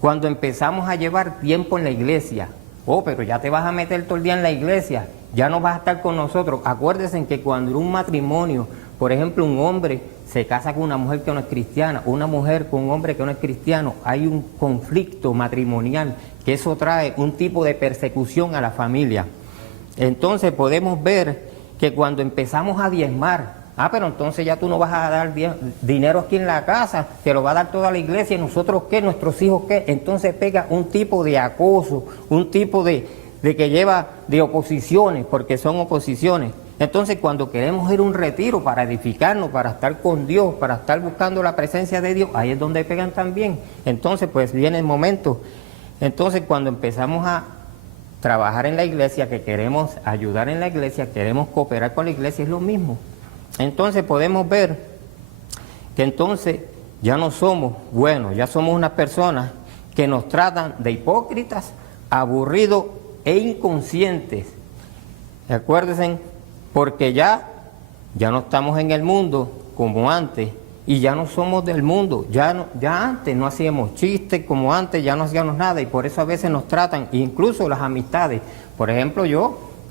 Cuando empezamos a llevar tiempo en la iglesia. Oh, pero ya te vas a meter todo el día en la iglesia, ya no vas a estar con nosotros. Acuérdense que cuando en un matrimonio, por ejemplo, un hombre se casa con una mujer que no es cristiana, una mujer con un hombre que no es cristiano, hay un conflicto matrimonial, que eso trae un tipo de persecución a la familia. Entonces podemos ver que cuando empezamos a diezmar, pero entonces ya tú no vas a dar dinero aquí en la casa, te lo va a dar toda la iglesia, ¿y nosotros qué? ¿Nuestros hijos qué? Entonces pega un tipo de acoso, un tipo de que lleva de oposiciones, porque son oposiciones. Entonces cuando queremos ir a un retiro para edificarnos, para estar con Dios, para estar buscando la presencia de Dios, ahí es donde pegan también. Entonces pues viene el momento. Entonces cuando empezamos a trabajar en la iglesia, que queremos ayudar en la iglesia, queremos cooperar con la iglesia, es lo mismo. Entonces podemos ver que entonces ya no somos buenos, ya somos unas personas que nos tratan de hipócritas, aburridos e inconscientes. Acuérdense, porque ya no estamos en el mundo como antes y ya no somos del mundo, ya antes no hacíamos chistes como antes, ya no hacíamos nada y por eso a veces nos tratan, incluso las amistades. Por ejemplo,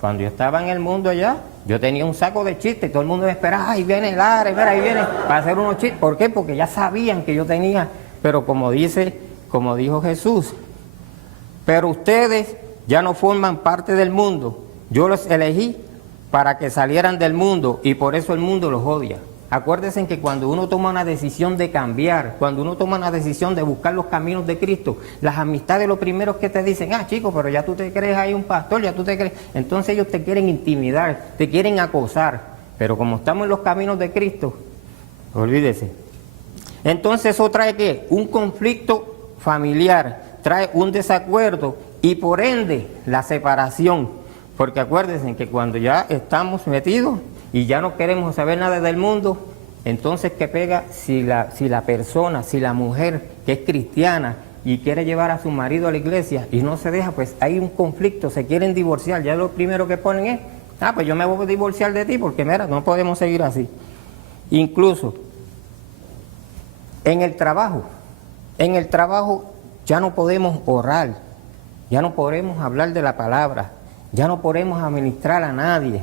cuando yo estaba en el mundo allá, yo tenía un saco de chistes y todo el mundo me esperaba, ahí viene Lara, mira, ahí viene, para hacer unos chistes. ¿Por qué? Porque ya sabían que yo tenía, pero como dijo Jesús, pero ustedes ya no forman parte del mundo, yo los elegí para que salieran del mundo y por eso el mundo los odia. Acuérdense que cuando uno toma una decisión de cambiar, cuando uno toma una decisión de buscar los caminos de Cristo, las amistades lo primero que te dicen, chico, pero ya tú te crees ahí un pastor, ya tú te crees. Entonces ellos te quieren intimidar, te quieren acosar. Pero como estamos en los caminos de Cristo, olvídese. Entonces eso trae ¿qué? Un conflicto familiar, trae un desacuerdo y por ende la separación. Porque acuérdense que cuando ya estamos metidos y ya no queremos saber nada del mundo, entonces ¿qué pega? Si la persona, si la mujer que es cristiana y quiere llevar a su marido a la iglesia y no se deja, pues hay un conflicto, se quieren divorciar. Ya lo primero que ponen es, pues yo me voy a divorciar de ti porque mira, no podemos seguir así. Incluso en el trabajo ya no podemos orar, ya no podemos hablar de la palabra, ya no podemos administrar a nadie,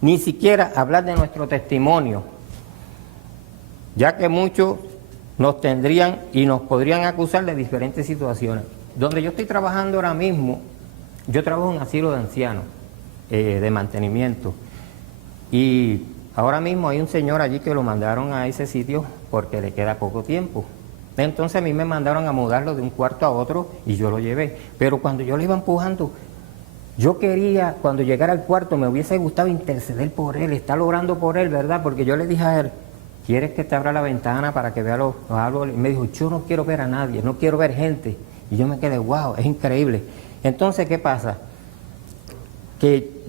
ni siquiera hablar de nuestro testimonio, ya que muchos nos tendrían y nos podrían acusar de diferentes situaciones. Donde yo estoy trabajando ahora mismo, yo trabajo en un asilo de ancianos, de mantenimiento, y ahora mismo hay un señor allí que lo mandaron a ese sitio porque le queda poco tiempo. Entonces a mí me mandaron a mudarlo de un cuarto a otro y yo lo llevé. Pero cuando yo lo iba empujando, yo quería, cuando llegara al cuarto, me hubiese gustado interceder por él, estar orando por él, ¿verdad? Porque yo le dije a él, ¿quieres que te abra la ventana para que vea los árboles? Y me dijo, yo no quiero ver a nadie, no quiero ver gente. Y yo me quedé, wow, es increíble. Entonces, ¿qué pasa? Que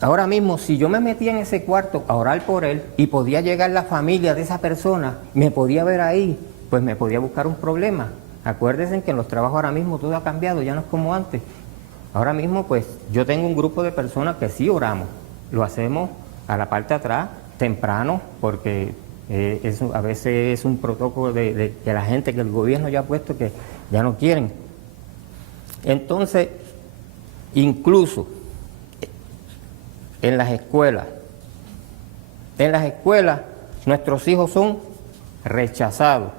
ahora mismo, si yo me metía en ese cuarto a orar por él y podía llegar la familia de esa persona, me podía ver ahí, pues me podía buscar un problema. Acuérdense que en los trabajos ahora mismo todo ha cambiado, ya no es como antes. Ahora mismo, pues, yo tengo un grupo de personas que sí oramos. Lo hacemos a la parte de atrás, temprano, porque a veces es un protocolo de que la gente, que el gobierno ya ha puesto, que ya no quieren. Entonces, incluso en las escuelas nuestros hijos son rechazados,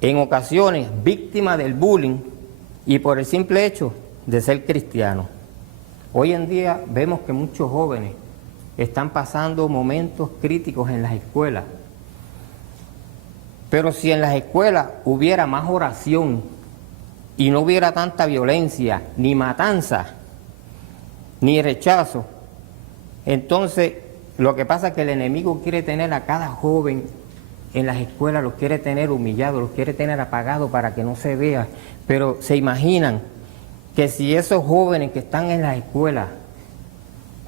en ocasiones víctimas del bullying y por el simple hecho de ser cristianos. Hoy en día vemos que muchos jóvenes están pasando momentos críticos en las escuelas, pero si en las escuelas hubiera más oración y no hubiera tanta violencia, ni matanza, ni rechazo, entonces lo que pasa es que el enemigo quiere tener a cada joven en las escuelas, los quiere tener humillados, los quiere tener apagados para que no se vea. Pero se imaginan que si esos jóvenes que están en las escuelas,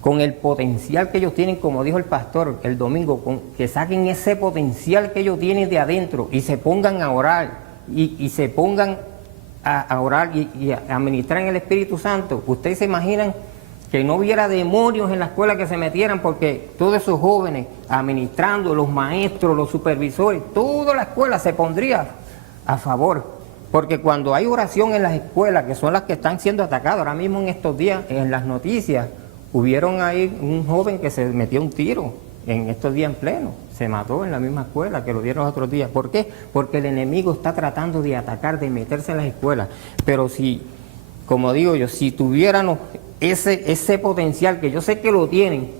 con el potencial que ellos tienen, como dijo el pastor el domingo, que saquen ese potencial que ellos tienen de adentro y se pongan a orar, y se pongan a orar y a ministrar en el Espíritu Santo, ustedes se imaginan que no hubiera demonios en la escuela que se metieran, porque todos esos jóvenes administrando, los maestros, los supervisores, toda la escuela se pondría a favor. Porque cuando hay oración en las escuelas, que son las que están siendo atacadas, ahora mismo en estos días, en las noticias, hubieron ahí un joven que se metió un tiro en estos días en pleno, se mató en la misma escuela que lo dieron los otros días. ¿Por qué? Porque el enemigo está tratando de atacar, de meterse en las escuelas. Pero si, como digo yo, si tuviéramos ese potencial, que yo sé que lo tienen,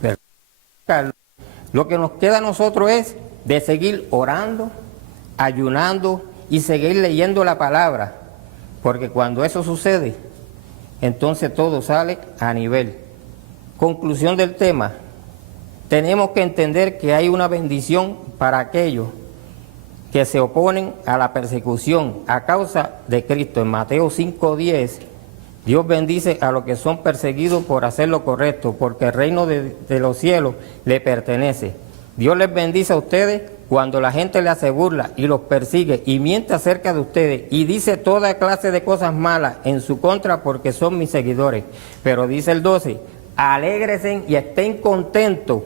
pero lo que nos queda a nosotros es de seguir orando, ayunando y seguir leyendo la palabra, porque cuando eso sucede, entonces todo sale a nivel. Conclusión del tema, tenemos que entender que hay una bendición para aquellos que se oponen a la persecución a causa de Cristo. En Mateo 5:10, Dios bendice a los que son perseguidos por hacer lo correcto, porque el reino de los cielos le pertenece. Dios les bendice a ustedes cuando la gente les hace burla y los persigue y miente acerca de ustedes y dice toda clase de cosas malas en su contra porque son mis seguidores. Pero dice el 12, alégresen y estén contentos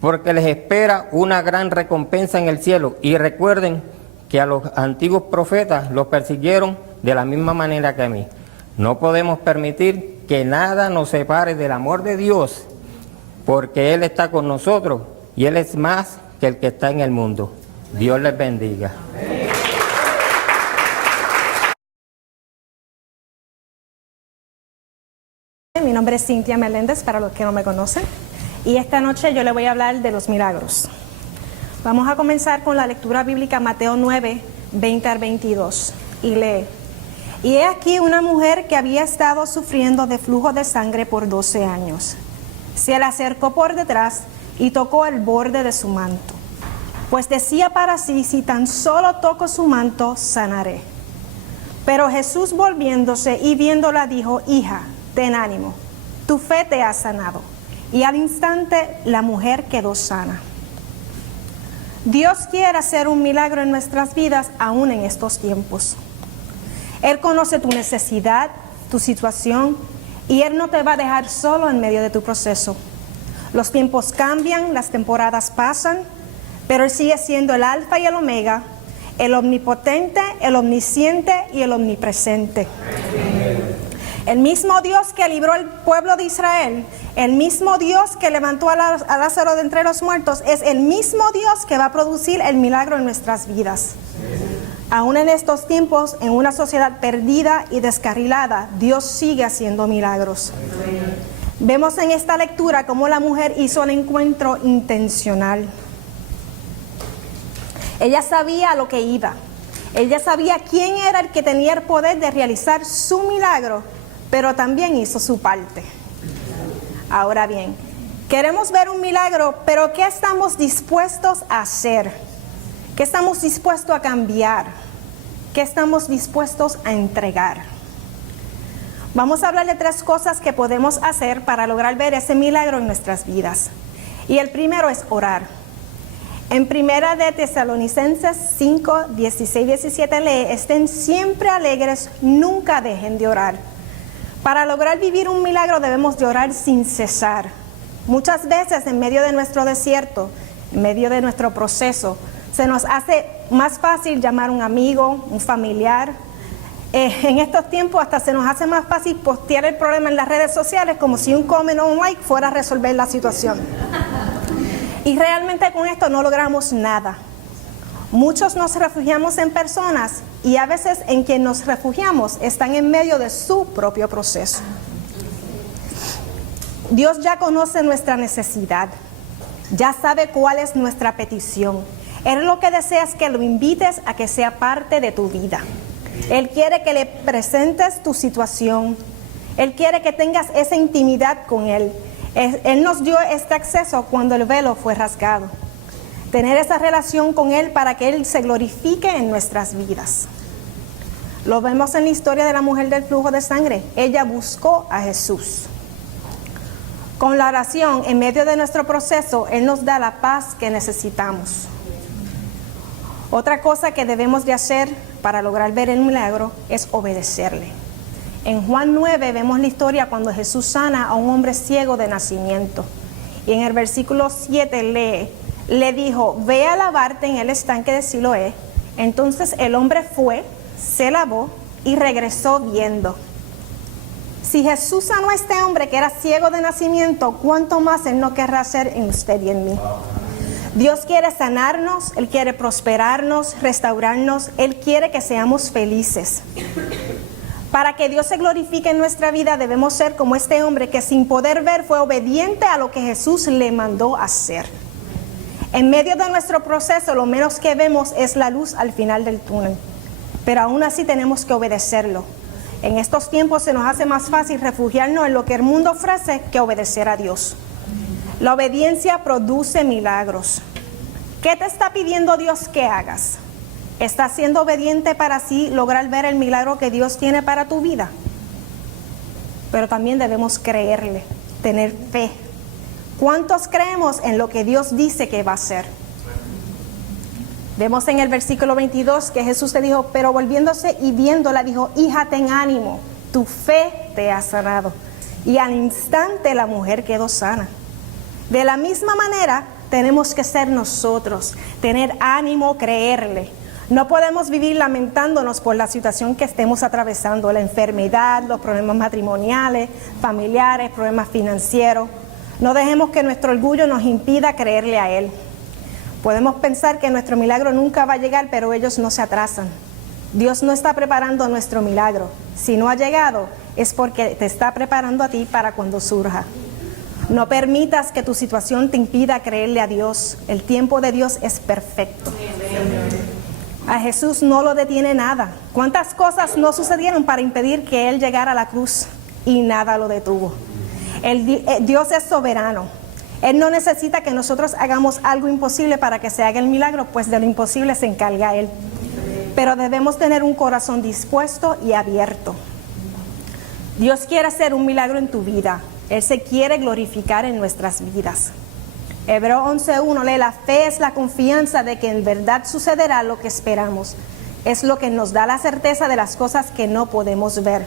porque les espera una gran recompensa en el cielo. Y recuerden que a los antiguos profetas los persiguieron de la misma manera que a mí. No podemos permitir que nada nos separe del amor de Dios, porque Él está con nosotros y Él es más que el que está en el mundo. Dios les bendiga. Mi nombre es Cintia Meléndez, para los que no me conocen, y esta noche yo le voy a hablar de los milagros. Vamos a comenzar con la lectura bíblica Mateo 9, 20 al 22, y lee. Y he aquí una mujer que había estado sufriendo de flujo de sangre por 12 años, Se le acercó por detrás y tocó el borde de su manto, pues decía para sí, si tan solo toco su manto, sanaré. Pero Jesús, volviéndose y viéndola, dijo: hija, ten ánimo, tu fe te ha sanado. Y al instante la mujer quedó sana. Dios quiere hacer un milagro en nuestras vidas aún en estos tiempos. Él conoce tu necesidad, tu situación, y Él no te va a dejar solo en medio de tu proceso. Los tiempos cambian, las temporadas pasan, pero Él sigue siendo el alfa y el omega, el omnipotente, el omnisciente y el omnipresente. El mismo Dios que libró al pueblo de Israel, el mismo Dios que levantó a Lázaro de entre los muertos, es el mismo Dios que va a producir el milagro en nuestras vidas. Aún en estos tiempos, en una sociedad perdida y descarrilada, Dios sigue haciendo milagros. Vemos en esta lectura cómo la mujer hizo el encuentro intencional. Ella sabía a lo que iba. Ella sabía quién era el que tenía el poder de realizar su milagro, pero también hizo su parte. Ahora bien, queremos ver un milagro, pero ¿qué estamos dispuestos a hacer? ¿Qué estamos dispuestos a cambiar? ¿Qué estamos dispuestos a entregar? Vamos a hablar de 3 cosas que podemos hacer para lograr ver ese milagro en nuestras vidas. Y el primero es orar. En 1 de Tesalonicenses 5, 16, 17 lee: estén siempre alegres, nunca dejen de orar. Para lograr vivir un milagro debemos de orar sin cesar. Muchas veces en medio de nuestro desierto, en medio de nuestro proceso, se nos hace más fácil llamar a un amigo, un familiar. En estos tiempos hasta se nos hace más fácil postear el problema en las redes sociales, como si un comment o un like fuera a resolver la situación. Y realmente con esto no logramos nada. Muchos nos refugiamos en personas y a veces en quien nos refugiamos están en medio de su propio proceso. Dios ya conoce nuestra necesidad, ya sabe cuál es nuestra petición. Él lo que desea es que lo invites a que sea parte de tu vida. Él quiere que le presentes tu situación. Él quiere que tengas esa intimidad con Él. Él nos dio este acceso cuando el velo fue rasgado. Tener esa relación con Él para que Él se glorifique en nuestras vidas. Lo vemos en la historia de la mujer del flujo de sangre. Ella buscó a Jesús. Con la oración, en medio de nuestro proceso, Él nos da la paz que necesitamos. Otra cosa que debemos de hacer para lograr ver el milagro es obedecerle. En Juan 9 vemos la historia cuando Jesús sana a un hombre ciego de nacimiento. Y en el versículo 7 le dijo: ve a lavarte en el estanque de Siloé. Entonces el hombre fue, se lavó y regresó viendo. Si Jesús sanó a este hombre que era ciego de nacimiento, ¿cuánto más Él no querrá hacer en usted y en mí? Dios quiere sanarnos, Él quiere prosperarnos, restaurarnos, Él quiere que seamos felices. Para que Dios se glorifique en nuestra vida debemos ser como este hombre que sin poder ver fue obediente a lo que Jesús le mandó hacer. En medio de nuestro proceso lo menos que vemos es la luz al final del túnel, pero aún así tenemos que obedecerlo. En estos tiempos se nos hace más fácil refugiarnos en lo que el mundo ofrece que obedecer a Dios. La obediencia produce milagros. ¿Qué te está pidiendo Dios que hagas? ¿Estás siendo obediente para así lograr ver el milagro que Dios tiene para tu vida? Pero también debemos creerle, tener fe. ¿Cuántos creemos en lo que Dios dice que va a hacer? Vemos en el versículo 22 que Jesús le dijo, pero volviéndose y viéndola dijo: hija, ten ánimo, tu fe te ha sanado. Y al instante la mujer quedó sana. De la misma manera tenemos que ser nosotros, tener ánimo, creerle. No podemos vivir lamentándonos por la situación que estemos atravesando, la enfermedad, los problemas matrimoniales, familiares, problemas financieros. No dejemos que nuestro orgullo nos impida creerle a Él. Podemos pensar que nuestro milagro nunca va a llegar, pero ellos no se atrasan. Dios no está preparando nuestro milagro. Si no ha llegado, es porque te está preparando a ti para cuando surja. No permitas que tu situación te impida creerle a Dios. El tiempo de Dios es perfecto. A Jesús no lo detiene nada. ¿Cuántas cosas no sucedieron para impedir que Él llegara a la cruz? Y nada lo detuvo. Dios es soberano. Él no necesita que nosotros hagamos algo imposible para que se haga el milagro, pues de lo imposible se encarga Él. Pero debemos tener un corazón dispuesto y abierto. Dios quiere hacer un milagro en tu vida. Él se quiere glorificar en nuestras vidas. Hebreos 11:1 lee: la fe es la confianza de que en verdad sucederá lo que esperamos. Es lo que nos da la certeza de las cosas que no podemos ver.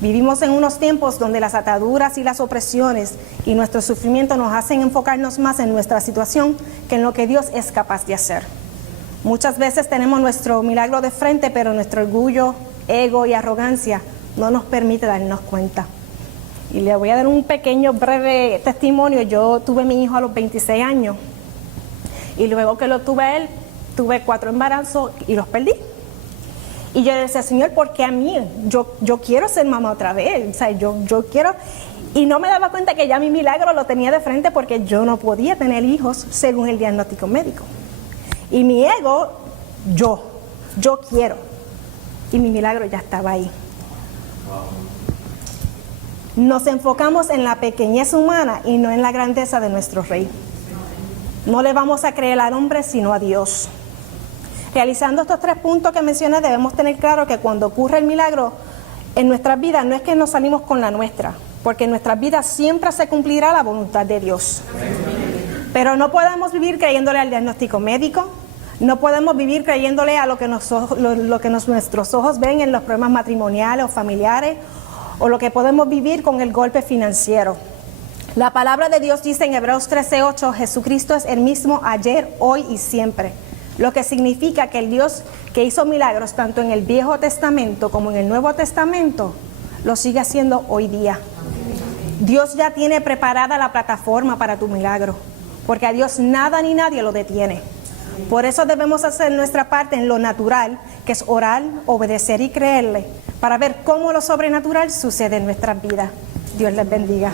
Vivimos en unos tiempos donde las ataduras y las opresiones y nuestro sufrimiento nos hacen enfocarnos más en nuestra situación que en lo que Dios es capaz de hacer. Muchas veces tenemos nuestro milagro de frente, pero nuestro orgullo, ego y arrogancia no nos permite darnos cuenta. Y le voy a dar un pequeño breve testimonio. Yo tuve mi hijo a los 26 años y luego que lo tuve a él, tuve 4 embarazos y los perdí. Y yo le decía: Señor, ¿por qué a mí? Yo quiero ser mamá otra vez, o sea, yo quiero. Y no me daba cuenta que ya mi milagro lo tenía de frente, porque yo no podía tener hijos según el diagnóstico médico. Y mi ego, yo quiero. Y mi milagro ya estaba ahí. Nos enfocamos en la pequeñez humana y no en la grandeza de nuestro Rey. No le vamos a creer al hombre, sino a Dios. Realizando estos 3 puntos que mencioné, debemos tener claro que cuando ocurre el milagro en nuestras vidas, no es que nos salimos con la nuestra, porque en nuestras vidas siempre se cumplirá la voluntad de Dios. Pero no podemos vivir creyéndole al diagnóstico médico, no podemos vivir creyéndole a lo que nuestros ojos ven en los problemas matrimoniales o familiares, o lo que podemos vivir con el golpe financiero. La palabra de Dios dice en Hebreos 13:8, Jesucristo es el mismo ayer, hoy y siempre. Lo que significa que el Dios que hizo milagros tanto en el Viejo Testamento como en el Nuevo Testamento, lo sigue haciendo hoy día. Dios ya tiene preparada la plataforma para tu milagro, porque a Dios nada ni nadie lo detiene. Por eso debemos hacer nuestra parte en lo natural, que es orar, obedecer y creerle, para ver cómo lo sobrenatural sucede en nuestras vidas. Dios les bendiga.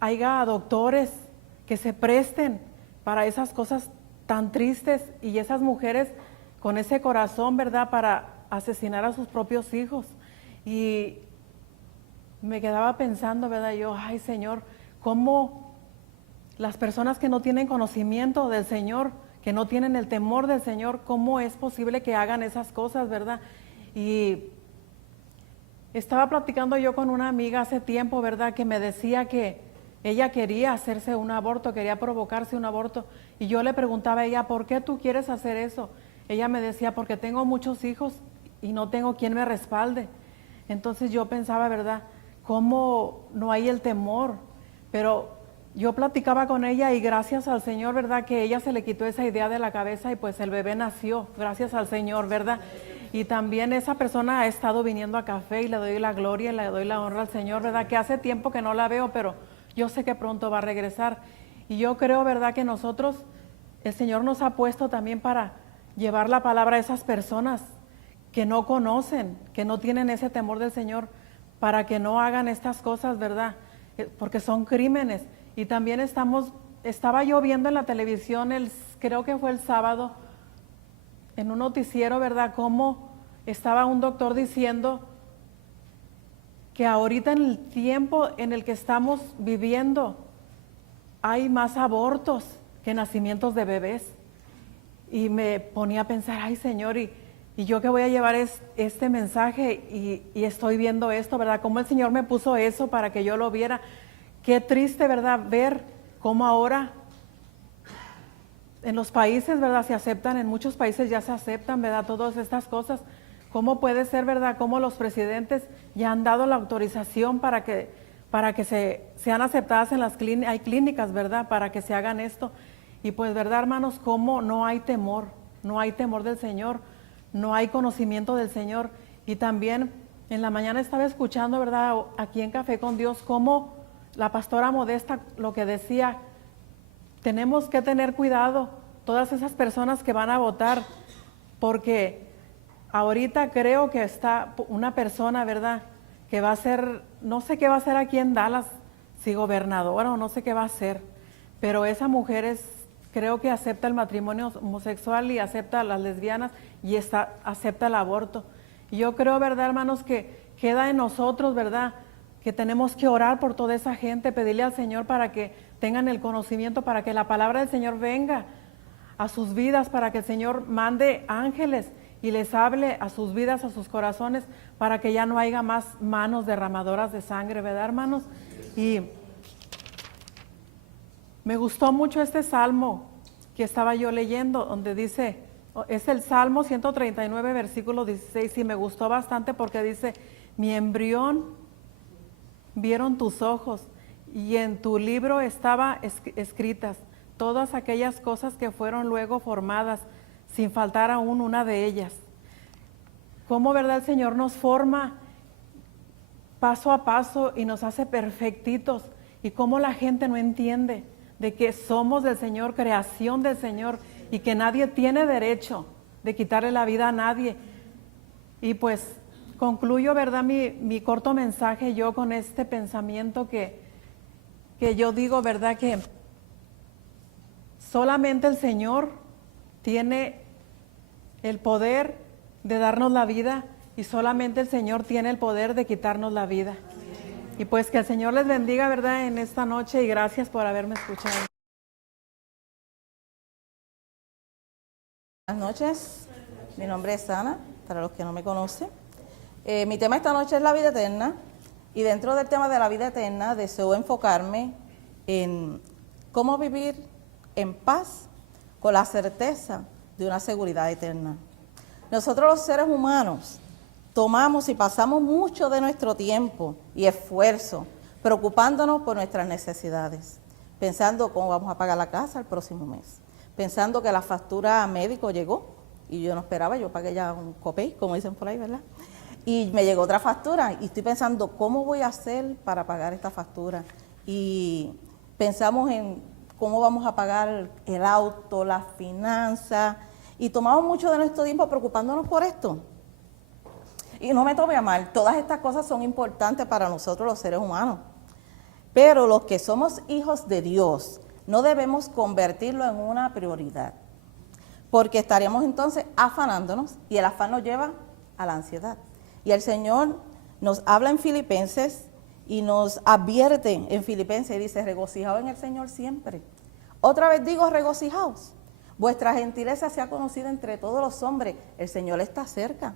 Haya doctores que se presten para esas cosas tan tristes, y esas mujeres con ese corazón, ¿verdad?, para asesinar a sus propios hijos. Y me quedaba pensando, ¿verdad?, yo, ay Señor, cómo las personas que no tienen conocimiento del Señor, que no tienen el temor del Señor, cómo es posible que hagan esas cosas, ¿verdad? Y estaba platicando yo con una amiga hace tiempo, ¿verdad?, que me decía que ella quería hacerse un aborto, quería provocarse un aborto, y yo le preguntaba a ella: ¿por qué tú quieres hacer eso? Ella me decía: porque tengo muchos hijos y no tengo quien me respalde. Entonces yo pensaba, ¿verdad?, cómo no hay el temor. Pero yo platicaba con ella y gracias al Señor, ¿verdad?, que ella se le quitó esa idea de la cabeza y pues el bebé nació, gracias al Señor, ¿verdad? Y también esa persona ha estado viniendo a café y le doy la gloria y le doy la honra al Señor, ¿verdad?, que hace tiempo que no la veo, pero yo sé que pronto va a regresar. Y yo creo, ¿verdad?, que nosotros, el Señor nos ha puesto también para llevar la palabra a esas personas que no conocen, que no tienen ese temor del Señor, para que no hagan estas cosas, ¿verdad?, porque son crímenes. Y también estaba yo viendo en la televisión, creo que fue el sábado, en un noticiero, ¿verdad?, cómo estaba un doctor diciendo que ahorita en el tiempo en el que estamos viviendo hay más abortos que nacimientos de bebés. Y me ponía a pensar: ay Señor, y yo que voy a llevar este mensaje y estoy viendo esto, ¿verdad? Cómo el Señor me puso eso para que yo lo viera. Qué triste, ¿verdad?, ver cómo ahora en los países, ¿verdad?, se aceptan, en muchos países ya se aceptan, ¿verdad?, todas estas cosas. ¿Cómo puede ser, verdad?, cómo los presidentes ya han dado la autorización para que sean aceptadas en las clínicas, hay clínicas, ¿verdad?, para que se hagan esto. Y pues, ¿verdad, hermanos?, cómo no hay temor del Señor, no hay conocimiento del Señor. Y también en la mañana estaba escuchando, ¿verdad?, aquí en Café con Dios, cómo la pastora Modesta lo que decía: tenemos que tener cuidado, todas esas personas que van a votar, porque ahorita creo que está una persona, ¿verdad?, que va a ser, no sé qué va a hacer aquí en Dallas, si gobernadora o no sé qué va a hacer, pero esa mujer creo que acepta el matrimonio homosexual y acepta a las lesbianas y acepta el aborto. Y yo creo, ¿verdad, hermanos, que queda en nosotros, ¿verdad?, que tenemos que orar por toda esa gente, pedirle al Señor para que tengan el conocimiento, para que la palabra del Señor venga a sus vidas, para que el Señor mande ángeles y les hable a sus vidas, a sus corazones, para que ya no haya más manos derramadoras de sangre, ¿verdad, hermanos? Y me gustó mucho este salmo que estaba yo leyendo, donde dice, es el Salmo 139, versículo 16, y me gustó bastante porque dice, mi embrión vieron tus ojos, y en tu libro estaba escritas todas aquellas cosas que fueron luego formadas, sin faltar aún una de ellas. Cómo, ¿verdad?, el Señor nos forma paso a paso y nos hace perfectitos, y cómo la gente no entiende de que somos del Señor, creación del Señor, y que nadie tiene derecho de quitarle la vida a nadie. Y pues concluyo, ¿verdad?, mi corto mensaje yo con este pensamiento que yo digo, ¿verdad?, que solamente el Señor tiene el poder de darnos la vida, y solamente el Señor tiene el poder de quitarnos la vida. Y pues que el Señor les bendiga, ¿verdad?, en esta noche, y gracias por haberme escuchado. Buenas noches, mi nombre es Ana, para los que no me conocen. Mi tema esta noche es la vida eterna, y dentro del tema de la vida eterna deseo enfocarme en cómo vivir en paz con la certeza de una seguridad eterna. Nosotros los seres humanos tomamos y pasamos mucho de nuestro tiempo y esfuerzo preocupándonos por nuestras necesidades, pensando cómo vamos a pagar la casa el próximo mes, pensando que la factura médico llegó y yo no esperaba, yo pagué ya un copay, como dicen por ahí, ¿verdad? Y me llegó otra factura y estoy pensando, ¿cómo voy a hacer para pagar esta factura? Y pensamos en cómo vamos a pagar el auto, las finanzas, y tomamos mucho de nuestro tiempo preocupándonos por esto. Y no me tome a mal, todas estas cosas son importantes para nosotros los seres humanos, pero los que somos hijos de Dios no debemos convertirlo en una prioridad, porque estaríamos entonces afanándonos, y el afán nos lleva a la ansiedad. Y el Señor nos habla en Filipenses y nos advierte en Filipenses y dice, regocijaos en el Señor siempre. Otra vez digo, regocijaos. Vuestra gentileza sea conocida entre todos los hombres. El Señor está cerca.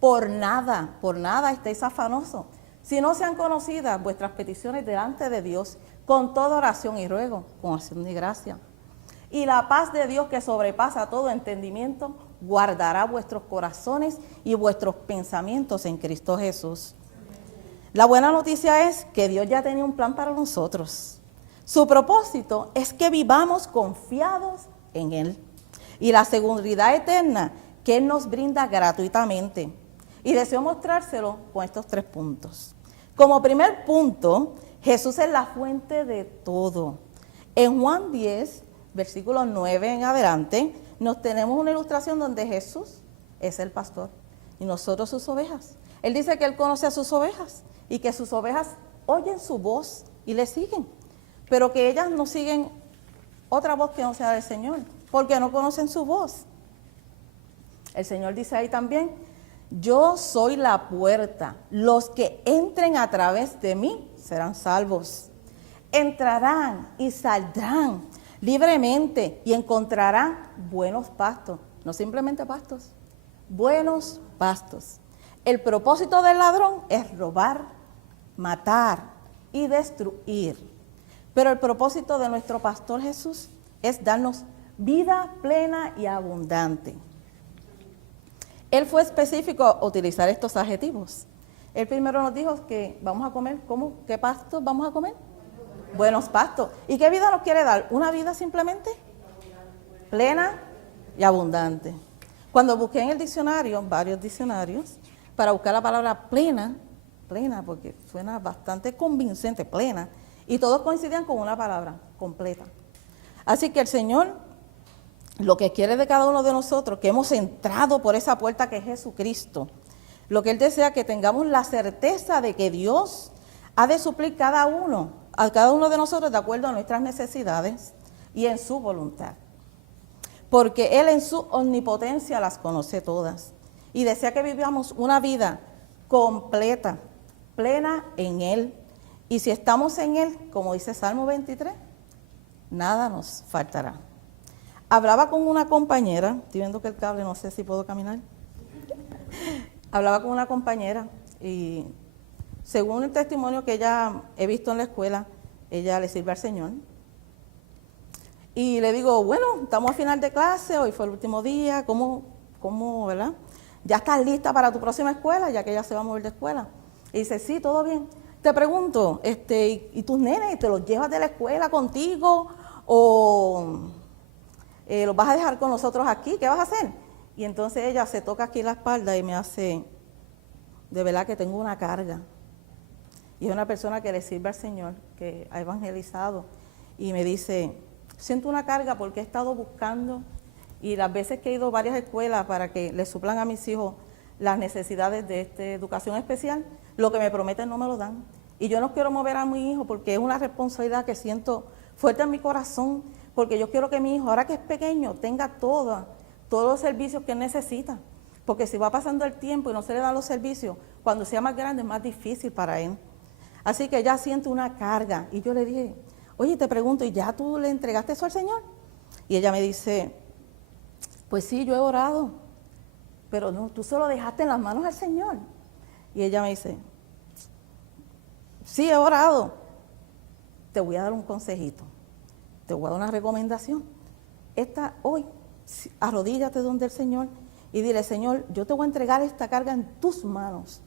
Por nada estéis afanosos. Si no sean conocidas vuestras peticiones delante de Dios, con toda oración y ruego, con acción de gracia. Y la paz de Dios, que sobrepasa todo entendimiento, guardará vuestros corazones y vuestros pensamientos en Cristo Jesús. La buena noticia es que Dios ya tenía un plan para nosotros. Su propósito es que vivamos confiados en Él, y la seguridad eterna que Él nos brinda gratuitamente. Y deseo mostrárselo con estos 3 puntos. Como primer punto, Jesús es la fuente de todo. En Juan 10, versículo 9 en adelante, nos tenemos una ilustración donde Jesús es el pastor y nosotros sus ovejas. Él dice que Él conoce a sus ovejas y que sus ovejas oyen su voz y le siguen, pero que ellas no siguen otra voz que no sea del Señor, porque no conocen su voz. El Señor dice ahí también, yo soy la puerta, los que entren a través de mí serán salvos. Entrarán y saldrán libremente y encontrarán buenos pastos, no simplemente pastos, buenos pastos. El propósito del ladrón es robar, matar y destruir. Pero el propósito de nuestro pastor Jesús es darnos vida plena y abundante. Él fue específico a utilizar estos adjetivos. Él primero nos dijo que vamos a comer, ¿cómo? ¿Qué pastos vamos a comer? Buenos pastos. ¿Y qué vida nos quiere dar? ¿Una vida simplemente plena y abundante? Cuando busqué en el diccionario, varios diccionarios, para buscar la palabra plena, porque suena bastante convincente, plena, y todos coincidían con una palabra, completa. Así que el Señor lo que quiere de cada uno de nosotros, que hemos entrado por esa puerta que es Jesucristo, lo que Él desea que tengamos la certeza de que Dios ha de suplir a cada uno de nosotros de acuerdo a nuestras necesidades y en su voluntad. porque Él en su omnipotencia las conoce todas. Y desea que vivamos una vida completa, plena en Él. Y si estamos en Él, como dice Salmo 23, nada nos faltará. Hablaba con una compañera, estoy viendo que el cable, no sé si puedo caminar. Hablaba con una compañera y según el testimonio que ella he visto en la escuela, ella le sirve al Señor. Y le digo, bueno, estamos a final de clase, hoy fue el último día, ¿cómo, verdad? ¿Ya estás lista para tu próxima escuela, ya que ella se va a mover de escuela? Y dice, sí, todo bien. Te pregunto, ¿y tus nenes te los llevas de la escuela contigo o los vas a dejar con nosotros aquí? ¿Qué vas a hacer? Y entonces ella se toca aquí la espalda y me hace, de verdad que tengo una carga. Y es una persona que le sirve al Señor, que ha evangelizado. Y me dice, siento una carga porque he estado buscando y las veces que he ido a varias escuelas para que le suplan a mis hijos las necesidades de esta educación especial, lo que me prometen no me lo dan. Y yo no quiero mover a mi hijo porque es una responsabilidad que siento fuerte en mi corazón, porque yo quiero que mi hijo, ahora que es pequeño, tenga todos los servicios que él necesita. Porque si va pasando el tiempo y no se le dan los servicios, cuando sea más grande es más difícil para él. Así que ella siente una carga. Y yo le dije, oye, te pregunto, ¿y ya tú le entregaste eso al Señor? Y ella me dice, pues sí, yo he orado, pero no, tú se lo dejaste en las manos al Señor. Y ella me dice, sí, he orado, te voy a dar un consejito, te voy a dar una recomendación. Hoy, arrodíllate donde el Señor y dile, Señor, yo te voy a entregar esta carga en tus manos.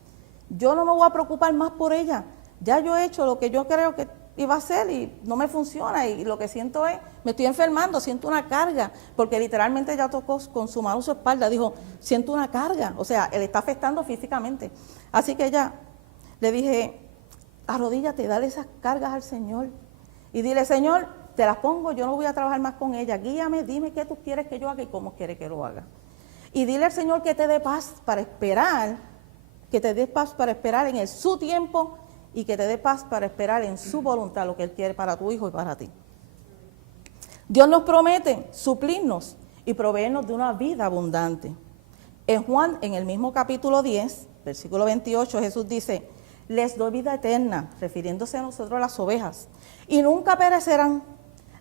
Yo no me voy a preocupar más por ella. Ya yo he hecho lo que yo creo que iba a hacer y no me funciona y lo que siento es, me estoy enfermando, siento una carga, porque literalmente ella tocó con su mano su espalda, dijo, siento una carga, o sea, él está afectando físicamente. Así que ella le dije, arrodíllate, dale esas cargas al Señor y dile, Señor, te las pongo, yo no voy a trabajar más con ella, guíame, dime qué tú quieres que yo haga y cómo quieres que lo haga. Y dile al Señor que te dé paz para esperar, que te dé paz para esperar en su tiempo y que te dé paz para esperar en su voluntad lo que Él quiere para tu hijo y para ti. Dios nos promete suplirnos y proveernos de una vida abundante. En Juan, en el mismo capítulo 10, versículo 28, Jesús dice, les doy vida eterna, refiriéndose a nosotros las ovejas, y nunca perecerán.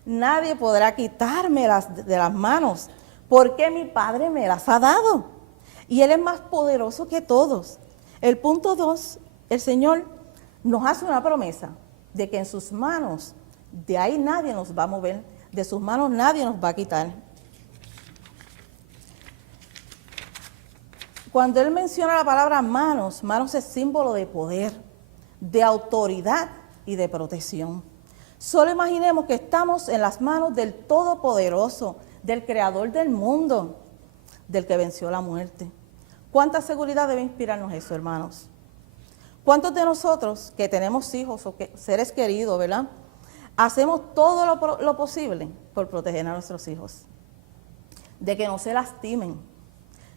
Nadie podrá quitármelas de las manos, porque mi Padre me las ha dado. Y Él es más poderoso que todos. El punto 2, el Señor nos hace una promesa de que en sus manos, de ahí nadie nos va a mover, de sus manos nadie nos va a quitar. Cuando Él menciona la palabra manos, manos es símbolo de poder, de autoridad y de protección. Solo imaginemos que estamos en las manos del Todopoderoso, del Creador del mundo, del que venció la muerte. ¿Cuánta seguridad debe inspirarnos eso, hermanos? ¿Cuántos de nosotros que tenemos hijos o seres queridos, verdad? Hacemos todo lo posible por proteger a nuestros hijos, de que no se lastimen,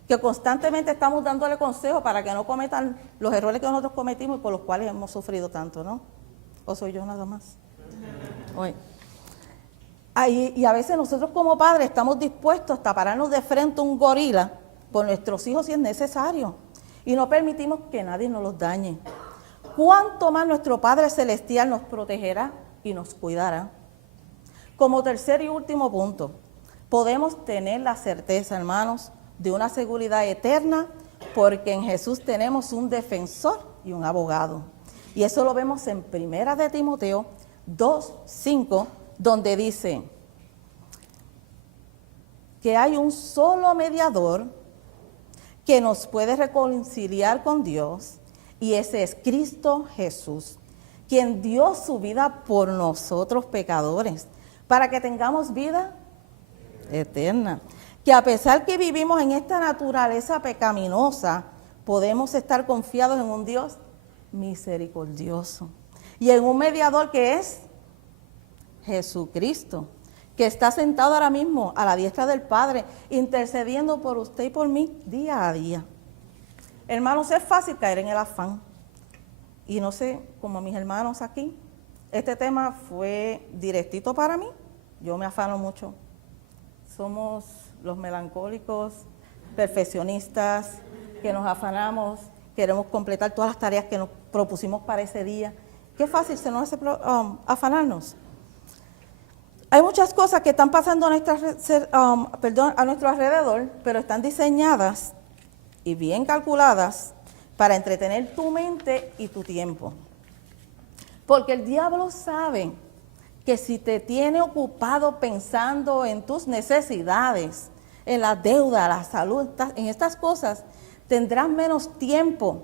que constantemente estamos dándole consejos para que no cometan los errores que nosotros cometimos y por los cuales hemos sufrido tanto, ¿no? ¿O soy yo nada más? Oye. Y a veces nosotros como padres estamos dispuestos hasta pararnos de frente a un gorila por nuestros hijos si es necesario y no permitimos que nadie nos los dañe. ¿Cuánto más nuestro Padre Celestial nos protegerá y nos cuidará? Como tercer y último punto, podemos tener la certeza, hermanos, de una seguridad eterna porque en Jesús tenemos un defensor y un abogado. Y eso lo vemos en 1 de Timoteo 2:5, donde dice que hay un solo mediador que nos puede reconciliar con Dios, y ese es Cristo Jesús, quien dio su vida por nosotros pecadores, para que tengamos vida eterna. Que a pesar que vivimos en esta naturaleza pecaminosa, podemos estar confiados en un Dios misericordioso y en un mediador que es Jesucristo, que está sentado ahora mismo a la diestra del Padre, intercediendo por usted y por mí día a día. Hermanos, es fácil caer en el afán. Y no sé, como mis hermanos aquí, este tema fue directito para mí. Yo me afano mucho. Somos los melancólicos, perfeccionistas, que nos afanamos, queremos completar todas las tareas que nos propusimos para ese día. Qué fácil se nos hace afanarnos. Hay muchas cosas que están pasando a nuestro alrededor, pero están diseñadas y bien calculadas para entretener tu mente y tu tiempo. Porque el diablo sabe que si te tiene ocupado pensando en tus necesidades, en la deuda, la salud, en estas cosas, tendrás menos tiempo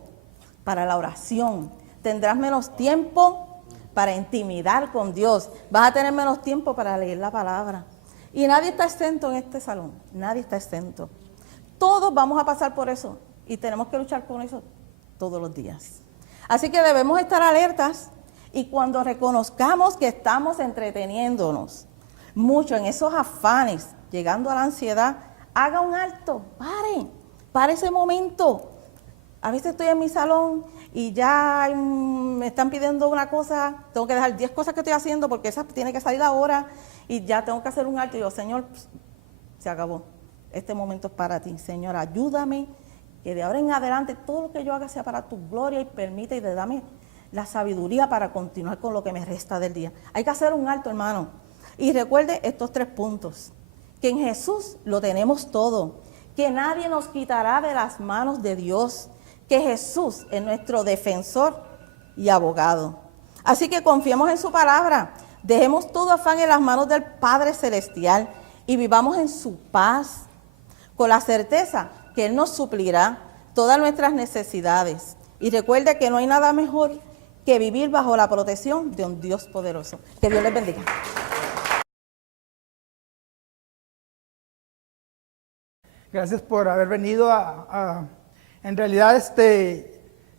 para la oración, tendrás menos tiempo para intimidar con Dios, vas a tener menos tiempo para leer la palabra. Y nadie está exento en este salón, nadie está exento. Todos vamos a pasar por eso y tenemos que luchar con eso todos los días. Así que debemos estar alertas y cuando reconozcamos que estamos entreteniéndonos mucho en esos afanes, llegando a la ansiedad, haga un alto, pare ese momento. A veces estoy en mi salón y ya me están pidiendo una cosa, tengo que dejar 10 cosas que estoy haciendo porque esa tiene que salir ahora y ya tengo que hacer un alto. Y yo, Señor, se acabó. Este momento es para ti. Señor, ayúdame que de ahora en adelante todo lo que yo haga sea para tu gloria y permite y dame la sabiduría para continuar con lo que me resta del día. Hay que hacer un alto, hermano. Y recuerde estos 3 puntos. Que en Jesús lo tenemos todo. Que nadie nos quitará de las manos de Dios. Que Jesús es nuestro defensor y abogado. Así que confiemos en su palabra, dejemos todo afán en las manos del Padre Celestial y vivamos en su paz, con la certeza que Él nos suplirá todas nuestras necesidades. Y recuerde que no hay nada mejor que vivir bajo la protección de un Dios poderoso. Que Dios les bendiga. Gracias por haber venido en realidad,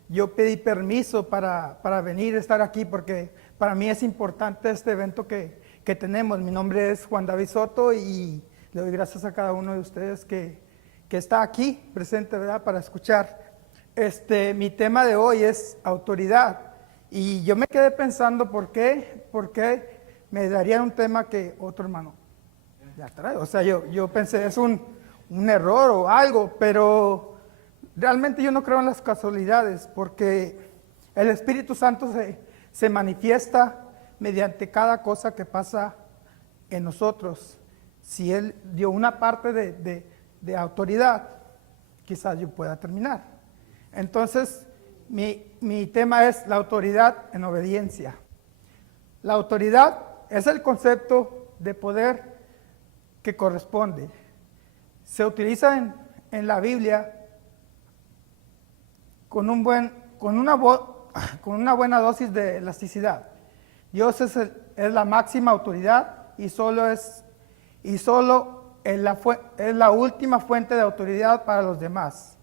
yo pedí permiso para venir a estar aquí porque para mí es importante este evento que tenemos. Mi nombre es Juan David Soto y le doy gracias a cada uno de ustedes que está aquí presente, ¿verdad?, para escuchar. Mi tema de hoy es autoridad y yo me quedé pensando por qué me darían un tema que otro hermano ya trae. O sea, yo pensé, es un error o algo, pero realmente yo no creo en las casualidades, porque el Espíritu Santo se manifiesta mediante cada cosa que pasa en nosotros. Si Él dio una parte de autoridad, quizás yo pueda terminar. Entonces, mi tema es la autoridad en obediencia. La autoridad es el concepto de poder que corresponde. Se utiliza en la Biblia con una buena dosis de elasticidad. Dios es la máxima autoridad y solo es la última fuente de autoridad para los demás.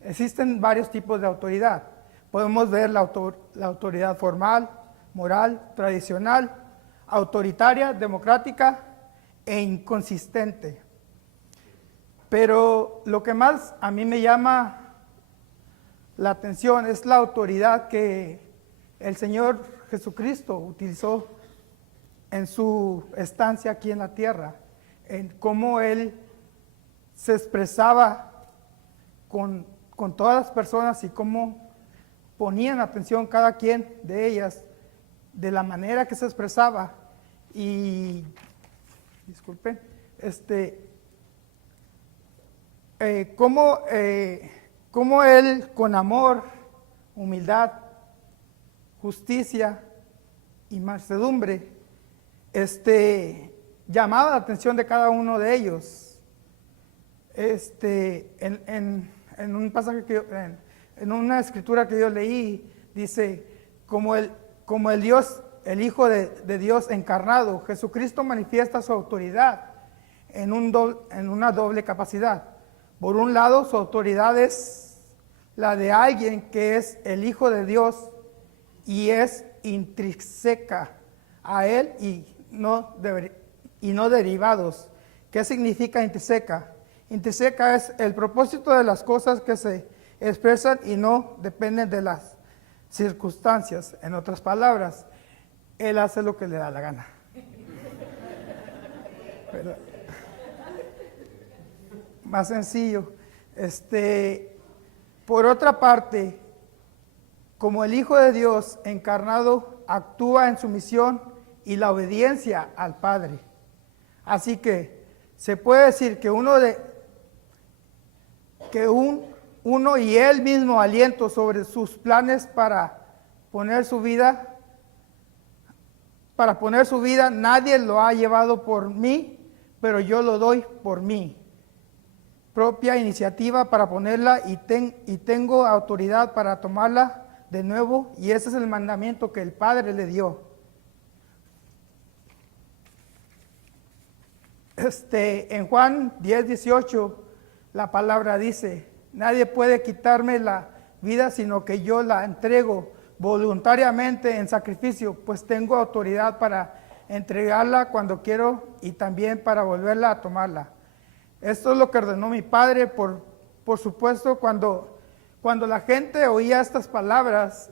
Existen varios tipos de autoridad. Podemos ver la autoridad formal, moral, tradicional, autoritaria, democrática e inconsistente. Pero lo que más a mí me llama la atención es la autoridad que el Señor Jesucristo utilizó en su estancia aquí en la tierra, en cómo Él se expresaba con todas las personas y cómo ponían atención cada quien de ellas, de la manera que se expresaba. Y, disculpen, cómo Él con amor, humildad, justicia y mansedumbre, llamaba la atención de cada uno de ellos. En un pasaje en una escritura que yo leí, dice, como el Dios, el Hijo de Dios encarnado, Jesucristo manifiesta su autoridad en una doble capacidad. Por un lado, su autoridad es la de alguien que es el Hijo de Dios y es intrínseca a Él y no derivados. ¿Qué significa intrínseca? Intrínseca es el propósito de las cosas que se expresan y no dependen de las circunstancias. En otras palabras, Él hace lo que le da la gana. más sencillo. Por otra parte, como el Hijo de Dios encarnado actúa en su misión y la obediencia al Padre. Así que se puede decir que uno y él mismo aliento sobre sus planes para poner su vida, nadie lo ha llevado por mí, pero yo lo doy por mí. Propia iniciativa para ponerla y tengo autoridad para tomarla de nuevo, y ese es el mandamiento que el Padre le dio. En Juan 10:18 la palabra dice: nadie puede quitarme la vida sino que yo la entrego voluntariamente en sacrificio, pues tengo autoridad para entregarla cuando quiero y también para volverla a tomarla. Esto es lo que ordenó mi Padre. Por supuesto, cuando la gente oía estas palabras,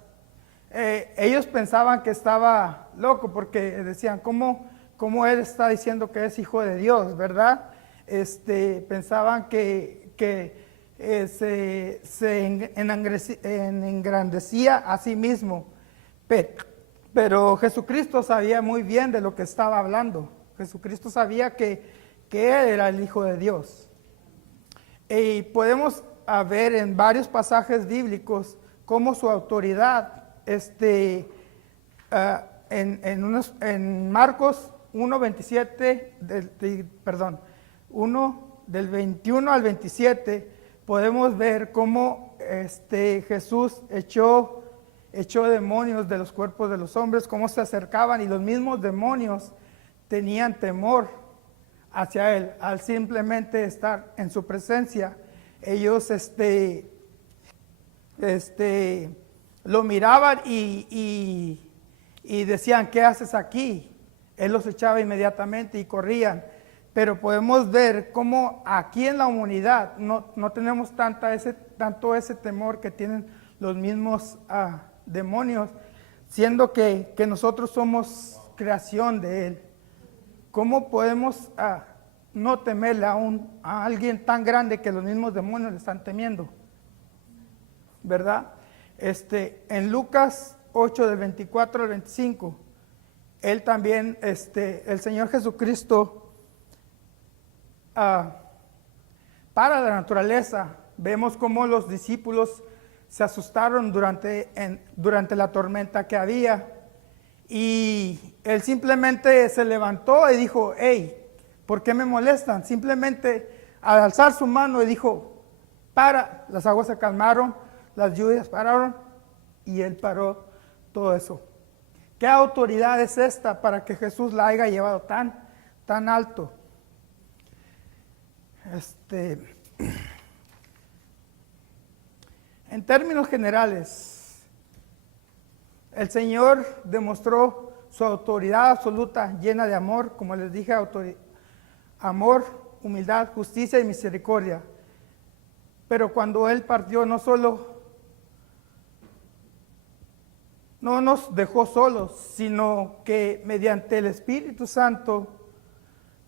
ellos pensaban que estaba loco, porque decían, ¿cómo él está diciendo que es hijo de Dios, verdad? Pensaban que se engrandecía a sí mismo, pero Jesucristo sabía muy bien de lo que estaba hablando. Jesucristo sabía que Él era el Hijo de Dios. Y podemos ver en varios pasajes bíblicos cómo su autoridad, en Marcos 1 del 21 al 27, podemos ver cómo Jesús echó demonios de los cuerpos de los hombres, cómo se acercaban y los mismos demonios tenían temor hacia Él al simplemente estar en su presencia. Ellos lo miraban y decían, ¿qué haces aquí? Él los echaba inmediatamente y corrían. Pero podemos ver cómo aquí en la humanidad no tenemos tanto ese temor que tienen los mismos demonios, siendo que nosotros somos creación de Él. ¿Cómo podemos no temerle a alguien tan grande que los mismos demonios le están temiendo? ¿Verdad? En Lucas 8, del 24 al 25, Él también, el Señor Jesucristo, para la naturaleza, vemos cómo los discípulos se asustaron durante la tormenta que había, y Él simplemente se levantó y dijo, hey, ¿por qué me molestan? Simplemente al alzar su mano y dijo, para, las aguas se calmaron, las lluvias pararon, y Él paró todo eso. ¿Qué autoridad es esta para que Jesús la haya llevado tan alto? En términos generales, el Señor demostró su autoridad absoluta, llena de amor, como les dije, amor, humildad, justicia y misericordia. Pero cuando Él partió, no nos dejó solos, sino que mediante el Espíritu Santo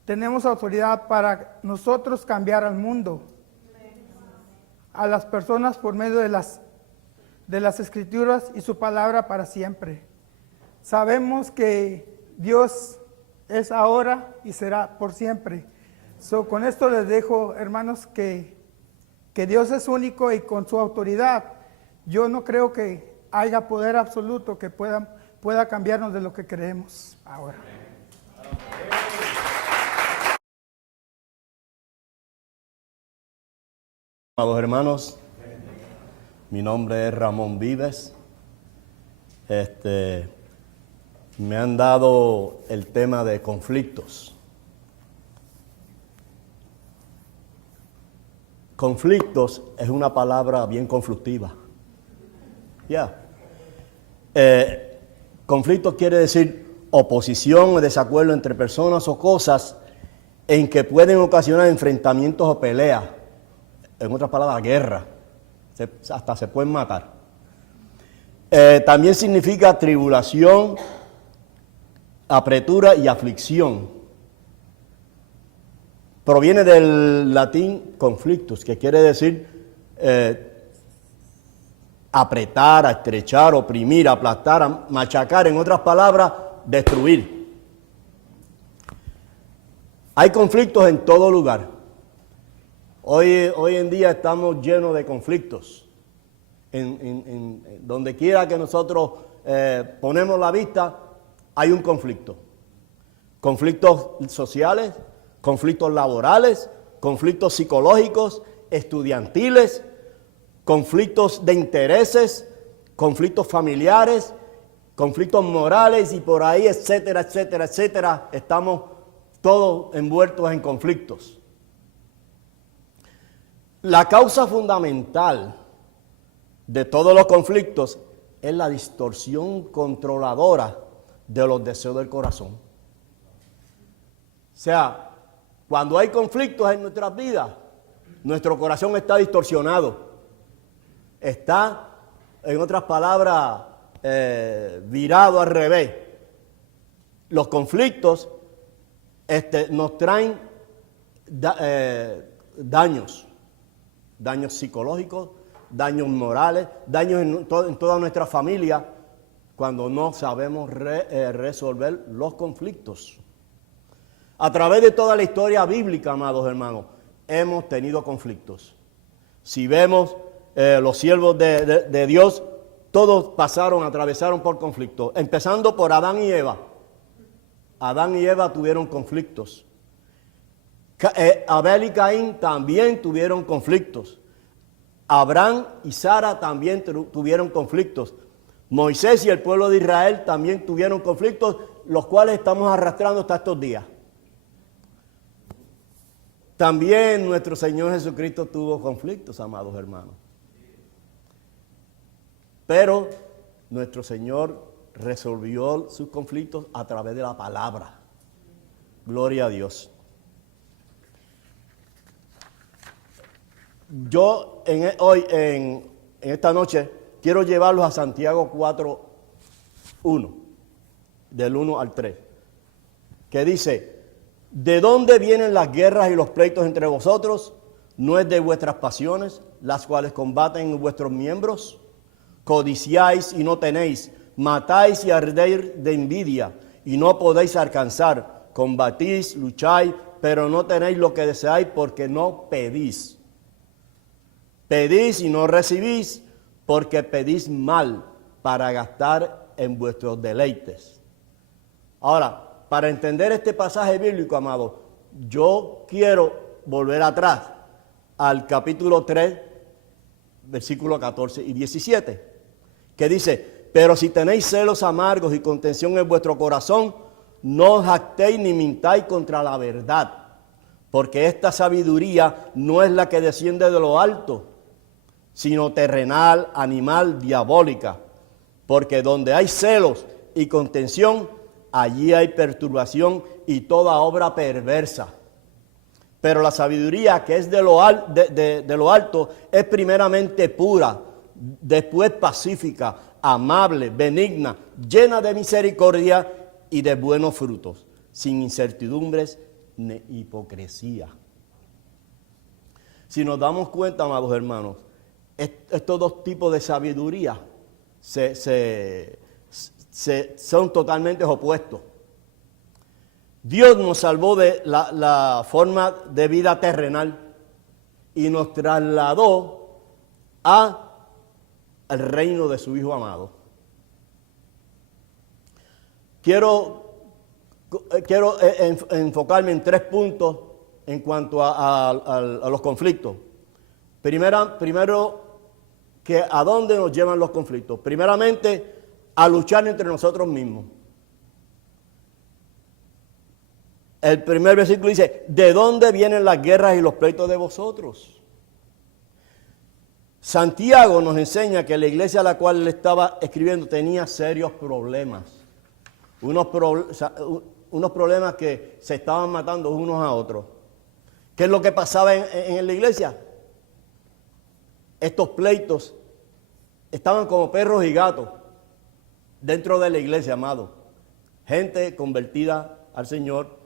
tenemos autoridad para nosotros cambiar al mundo, a las personas por medio de las Escrituras y su palabra para siempre. Sabemos que Dios es ahora y será por siempre. Con esto les dejo, hermanos, que Dios es único, y con su autoridad yo no creo que haya poder absoluto que pueda cambiarnos de lo que creemos ahora. Amados hermanos, mi nombre es Ramón Vives. Me han dado el tema de conflictos. Conflictos es una palabra bien conflictiva. Conflicto quiere decir oposición o desacuerdo entre personas o cosas en que pueden ocasionar enfrentamientos o peleas. En otras palabras, guerra. Hasta se pueden matar. También significa tribulación, apretura y aflicción. proviene del latín conflictus, que quiere decir apretar, estrechar, oprimir, aplastar, machacar, en otras palabras, destruir. Hay conflictos en todo lugar. Hoy en día estamos llenos de conflictos. En donde quiera que nosotros ponemos la vista, hay un conflicto. Conflictos sociales, conflictos laborales, conflictos psicológicos, estudiantiles, conflictos de intereses, conflictos familiares, conflictos morales y por ahí, etcétera, etcétera, etcétera. Estamos todos envueltos en conflictos. La causa fundamental de todos los conflictos es la distorsión controladora de los deseos del corazón. O sea, cuando hay conflictos en nuestras vidas, nuestro corazón está distorsionado. Está, en otras palabras, virado al revés. Los conflictos nos traen daños psicológicos, daños morales, daños en toda nuestra familia, cuando no sabemos resolver los conflictos. A través de toda la historia bíblica, amados hermanos, hemos tenido conflictos. Si vemos los siervos de Dios, todos atravesaron por conflictos, empezando por Adán y Eva. Adán y Eva tuvieron conflictos. Abel y Caín también tuvieron conflictos. Abraham y Sara también tuvieron conflictos. Moisés y el pueblo de Israel también tuvieron conflictos, los cuales estamos arrastrando hasta estos días. También nuestro Señor Jesucristo tuvo conflictos, amados hermanos. Pero nuestro Señor resolvió sus conflictos a través de la palabra. Gloria a Dios. Yo hoy, en esta noche, quiero llevarlos a Santiago 4:1, del 1 al 3, que dice: ¿de dónde vienen las guerras y los pleitos entre vosotros? ¿No es de vuestras pasiones, las cuales combaten en vuestros miembros? Codiciáis y no tenéis, matáis y ardéis de envidia, y no podéis alcanzar. Combatís, lucháis, pero no tenéis lo que deseáis, porque no pedís. Pedís y no recibís, porque pedís mal, para gastar en vuestros deleites. Ahora, para entender este pasaje bíblico, amado, yo quiero volver atrás al capítulo 3, versículos 14 y 17, que dice: pero si tenéis celos amargos y contención en vuestro corazón, no os jactéis ni mintáis contra la verdad, porque esta sabiduría no es la que desciende de lo alto, sino terrenal, animal, diabólica. Porque donde hay celos y contención, allí hay perturbación y toda obra perversa. Pero la sabiduría que es de lo alto es primeramente pura, después pacífica, amable, benigna, llena de misericordia y de buenos frutos, sin incertidumbres ni hipocresía. Si nos damos cuenta, amados hermanos, estos dos tipos de sabiduría son totalmente opuestos. Dios nos salvó de la forma de vida terrenal y nos trasladó al reino de su Hijo amado. Quiero enfocarme en 3 puntos en cuanto a los conflictos. Primero, que ¿a dónde nos llevan los conflictos? Primeramente, a luchar entre nosotros mismos. El primer versículo dice: ¿de dónde vienen las guerras y los pleitos de vosotros? Santiago nos enseña que la iglesia a la cual él estaba escribiendo tenía serios problemas. Unos problemas que se estaban matando unos a otros. ¿Qué es lo que pasaba en la iglesia? Estos pleitos estaban como perros y gatos dentro de la iglesia, amado. Gente convertida al Señor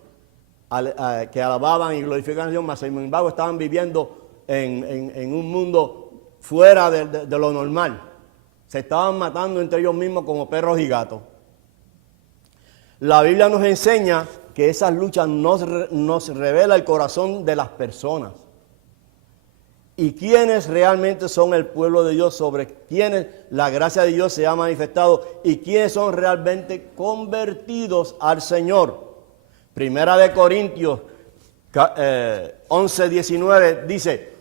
que alababan y glorificaban a Dios, mas sin embargo estaban viviendo en un mundo fuera de lo normal. Se estaban matando entre ellos mismos como perros y gatos. La Biblia nos enseña que esas luchas nos revela el corazón de las personas. Y quiénes realmente son el pueblo de Dios, sobre quienes la gracia de Dios se ha manifestado y quiénes son realmente convertidos al Señor. Primera de Corintios 11:19 dice: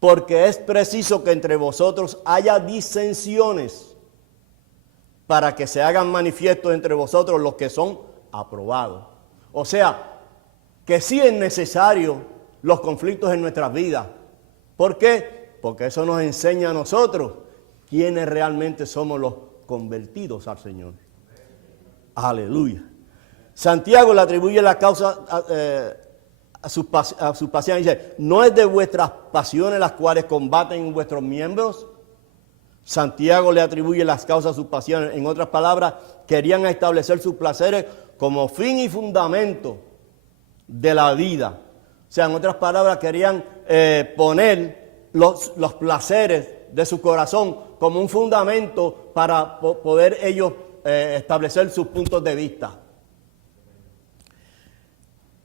porque es preciso que entre vosotros haya disensiones, para que se hagan manifiestos entre vosotros los que son aprobados. O sea, que sí es necesario los conflictos en nuestras vidas. ¿Por qué? Porque eso nos enseña a nosotros quiénes realmente somos los convertidos al Señor. Aleluya. Santiago le atribuye la causa a sus pasiones. Dice: ¿no es de vuestras pasiones las cuales combaten vuestros miembros? Santiago le atribuye las causas a sus pasiones. En otras palabras, querían establecer sus placeres como fin y fundamento de la vida. O sea, en otras palabras, querían poner los placeres de su corazón como un fundamento para poder ellos establecer sus puntos de vista.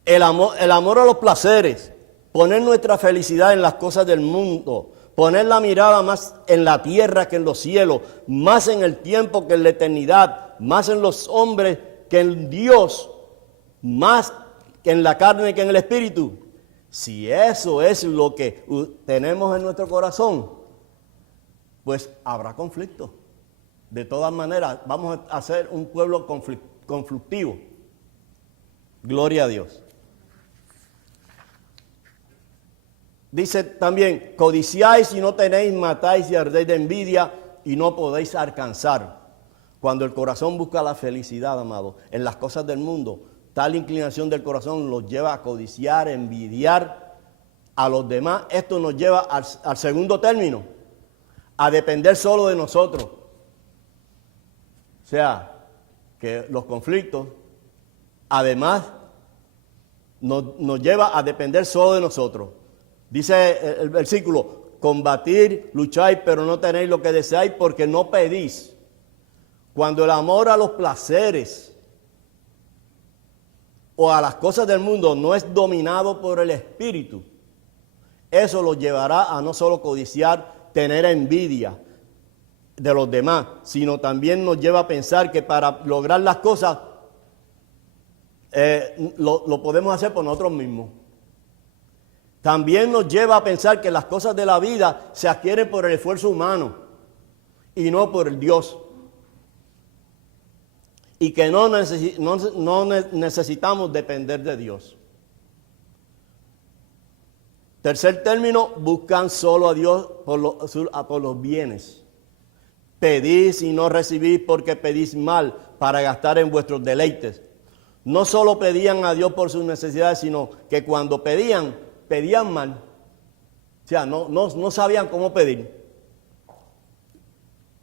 El amor a los placeres, poner nuestra felicidad en las cosas del mundo, poner la mirada más en la tierra que en los cielos, más en el tiempo que en la eternidad, más en los hombres que en Dios, más que en la carne que en el espíritu. Si eso es lo que tenemos en nuestro corazón, pues habrá conflicto. De todas maneras, vamos a ser un pueblo conflictivo. Gloria a Dios. Dice también: codiciáis y no tenéis, matáis y ardéis de envidia y no podéis alcanzar. Cuando el corazón busca la felicidad, amado, en las cosas del mundo, tal inclinación del corazón los lleva a codiciar, envidiar a los demás. Esto nos lleva al segundo término, a depender solo de nosotros. O sea, que los conflictos, además, nos lleva a depender solo de nosotros. Dice el versículo: combatir, lucháis, pero no tenéis lo que deseáis porque no pedís. Cuando el amor a los placeres o a las cosas del mundo no es dominado por el Espíritu, eso los llevará a no solo codiciar, tener envidia de los demás, sino también nos lleva a pensar que para lograr las cosas lo podemos hacer por nosotros mismos. También nos lleva a pensar que las cosas de la vida se adquieren por el esfuerzo humano y no por el Dios. Y que no necesitamos depender de Dios. Tercer término: buscan solo a Dios por los bienes. Pedís y no recibís porque pedís mal para gastar en vuestros deleites. No solo pedían a Dios por sus necesidades, sino que cuando pedían mal. O sea, no sabían cómo pedir.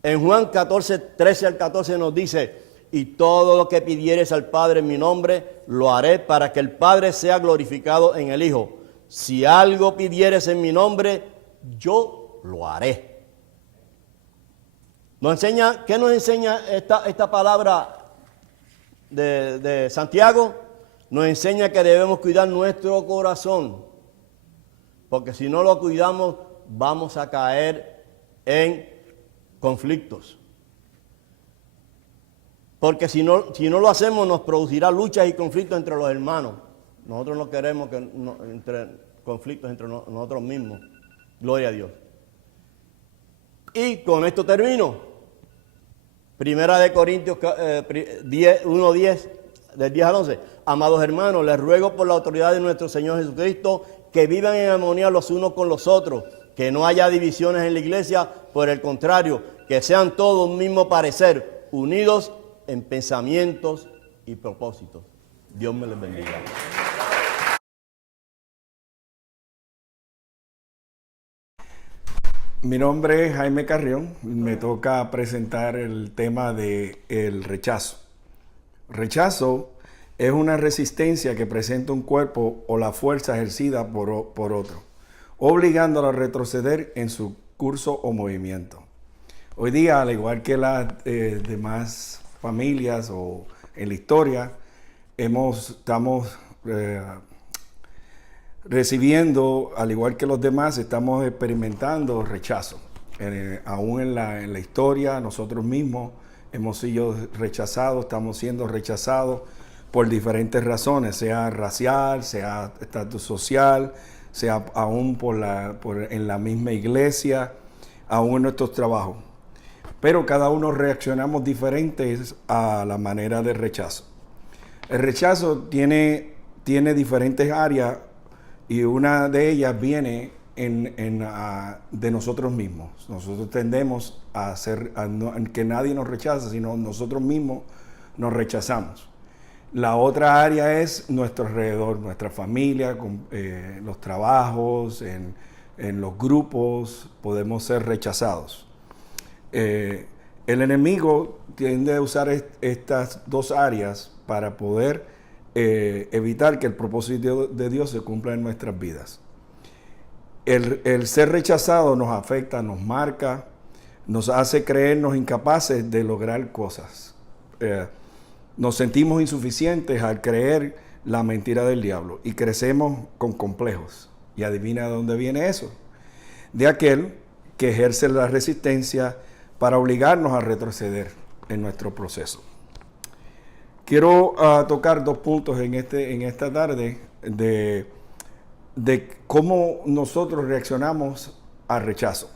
En Juan 14, 13 al 14 nos dice: y todo lo que pidieres al Padre en mi nombre, lo haré para que el Padre sea glorificado en el Hijo. Si algo pidieres en mi nombre, yo lo haré. ¿Qué nos enseña esta palabra de Santiago? Nos enseña que debemos cuidar nuestro corazón, porque si no lo cuidamos, vamos a caer en conflictos. Porque si no lo hacemos, nos producirá luchas y conflictos entre los hermanos. Nosotros no queremos conflictos entre nosotros mismos. Gloria a Dios. Y con esto termino. Primera de Corintios 1:10, del 10 al 11. Amados hermanos, les ruego por la autoridad de nuestro Señor Jesucristo que vivan en armonía los unos con los otros, que no haya divisiones en la iglesia, por el contrario, que sean todos un mismo parecer, unidos en pensamientos y propósitos. Dios me les bendiga. Mi nombre es Jaime Carrión. Me toca presentar el tema de el rechazo. Rechazo es una resistencia que presenta un cuerpo o la fuerza ejercida por otro, obligándolo a retroceder en su curso o movimiento. Hoy día, al igual que las demás familias o en la historia, estamos recibiendo, al igual que los demás, estamos experimentando rechazo. Aún en la historia, nosotros mismos hemos sido rechazados, estamos siendo rechazados por diferentes razones, sea racial, sea estatus social, sea aún en la misma iglesia, aún en nuestros trabajos. Pero cada uno reaccionamos diferentes a la manera de rechazo. El rechazo tiene diferentes áreas y una de ellas viene de nosotros mismos. Nosotros tendemos a que nadie nos rechaza, sino nosotros mismos nos rechazamos. La otra área es nuestro alrededor, nuestra familia, los trabajos, en los grupos, podemos ser rechazados. El enemigo tiende a usar estas dos áreas para poder evitar que el propósito de Dios se cumpla en nuestras vidas. El ser rechazado nos afecta, nos marca, nos hace creernos incapaces de lograr cosas. Nos sentimos insuficientes al creer la mentira del diablo y crecemos con complejos. Y adivina de dónde viene eso. De aquel que ejerce la resistencia para obligarnos a retroceder en nuestro proceso. Quiero tocar dos puntos en esta tarde de cómo nosotros reaccionamos al rechazo.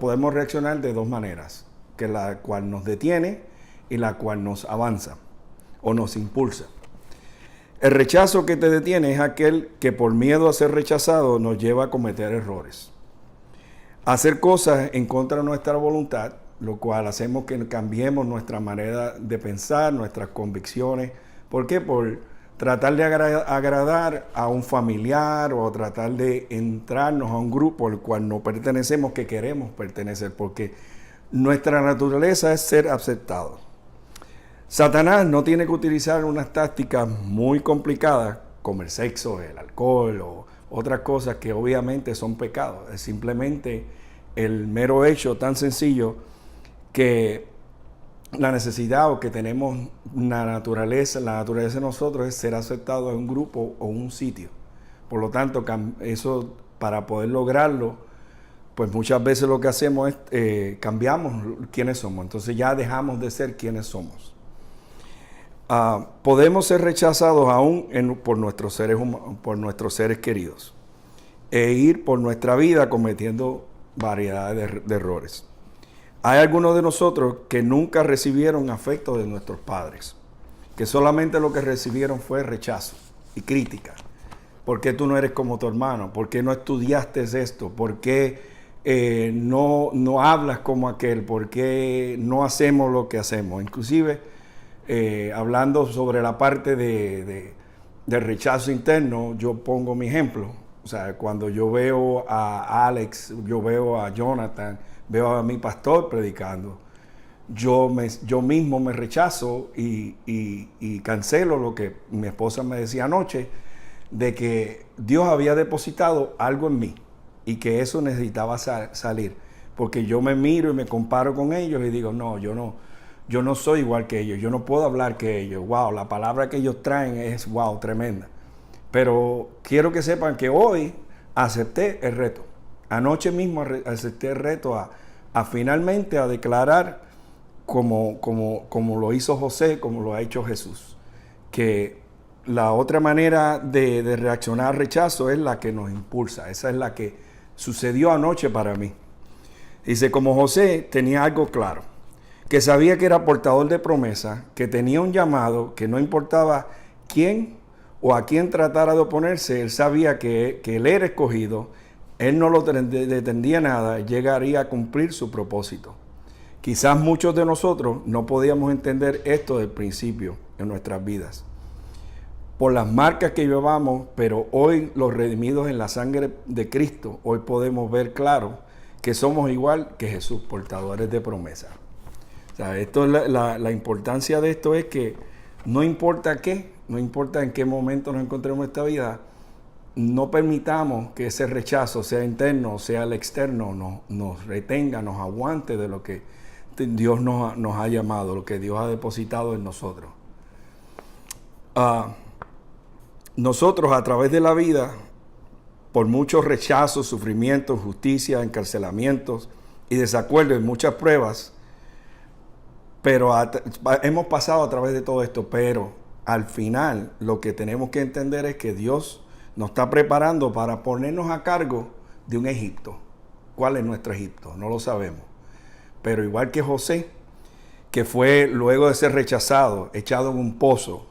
Podemos reaccionar de dos maneras, que la cual nos detiene y la cual nos avanza o nos impulsa. El rechazo que te detiene es aquel que por miedo a ser rechazado nos lleva a cometer errores. Hacer cosas en contra de nuestra voluntad, lo cual hacemos que cambiemos nuestra manera de pensar, nuestras convicciones. ¿Por qué? Por tratar de agradar a un familiar o tratar de entrarnos a un grupo al cual no pertenecemos, que queremos pertenecer, porque nuestra naturaleza es ser aceptados. Satanás no tiene que utilizar unas tácticas muy complicadas como el sexo, el alcohol o otras cosas que obviamente son pecados. Es simplemente el mero hecho tan sencillo que la necesidad o que tenemos la naturaleza de nosotros es ser aceptados en un grupo o un sitio. Por lo tanto, eso para poder lograrlo, pues muchas veces lo que hacemos es cambiamos quiénes somos. Entonces ya dejamos de ser quienes somos. Podemos ser rechazados aún por nuestros seres queridos e ir por nuestra vida cometiendo variedades de errores. Hay algunos de nosotros que nunca recibieron afecto de nuestros padres, que solamente lo que recibieron fue rechazo y crítica. ¿Por qué tú no eres como tu hermano? ¿Por qué no estudiaste esto? ¿Por qué no hablas como aquel? ¿Por qué no hacemos lo que hacemos? Inclusive, hablando sobre la parte de rechazo interno, yo pongo mi ejemplo. O sea, cuando yo veo a Alex, yo veo a Jonathan, veo a mi pastor predicando, yo mismo me rechazo y cancelo lo que mi esposa me decía anoche, de que Dios había depositado algo en mí y que eso necesitaba salir. Porque yo me miro y me comparo con ellos y digo, no, yo no soy igual que ellos, yo no puedo hablar que ellos. Wow, la palabra que ellos traen es wow, tremenda. Pero quiero que sepan que hoy acepté el reto. Anoche mismo acepté el reto a finalmente a declarar como lo hizo José, como lo ha hecho Jesús. Que la otra manera de reaccionar al rechazo es la que nos impulsa. Esa es la que sucedió anoche para mí. Dice, como José tenía algo claro, que sabía que era portador de promesa, que tenía un llamado, que no importaba quién o a quién tratara de oponerse, él sabía que él era escogido, él no lo detendía nada, llegaría a cumplir su propósito. Quizás muchos de nosotros no podíamos entender esto del principio en nuestras vidas, por las marcas que llevamos, pero hoy los redimidos en la sangre de Cristo, hoy podemos ver claro que somos igual que Jesús, portadores de promesa. O sea, esto es la importancia de esto es que no importa qué, no importa en qué momento nos encontremos en esta vida, no permitamos que ese rechazo, sea interno o sea el externo, nos retenga, nos aguante de lo que Dios nos ha llamado, lo que Dios ha depositado en nosotros. Nosotros a través de la vida, por muchos rechazos, sufrimientos, justicia, encarcelamientos y desacuerdos en muchas pruebas, pero hemos pasado a través de todo esto, pero al final lo que tenemos que entender es que Dios nos está preparando para ponernos a cargo de un Egipto. ¿Cuál es nuestro Egipto? No lo sabemos. Pero igual que José, que fue luego de ser rechazado, echado en un pozo,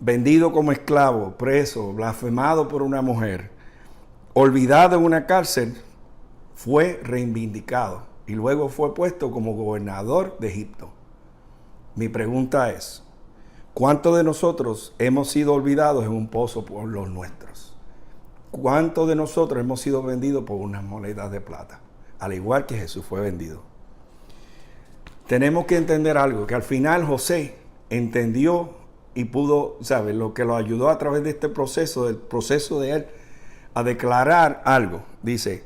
vendido como esclavo, preso, blasfemado por una mujer, olvidado en una cárcel, fue reivindicado y luego fue puesto como gobernador de Egipto. Mi pregunta es, ¿cuántos de nosotros hemos sido olvidados en un pozo por los nuestros? ¿Cuántos de nosotros hemos sido vendidos por unas monedas de plata? Al igual que Jesús fue vendido. Tenemos que entender algo, que al final José entendió y pudo, ¿sabes? Lo que lo ayudó a través de este proceso, del proceso de él, a declarar algo. Dice,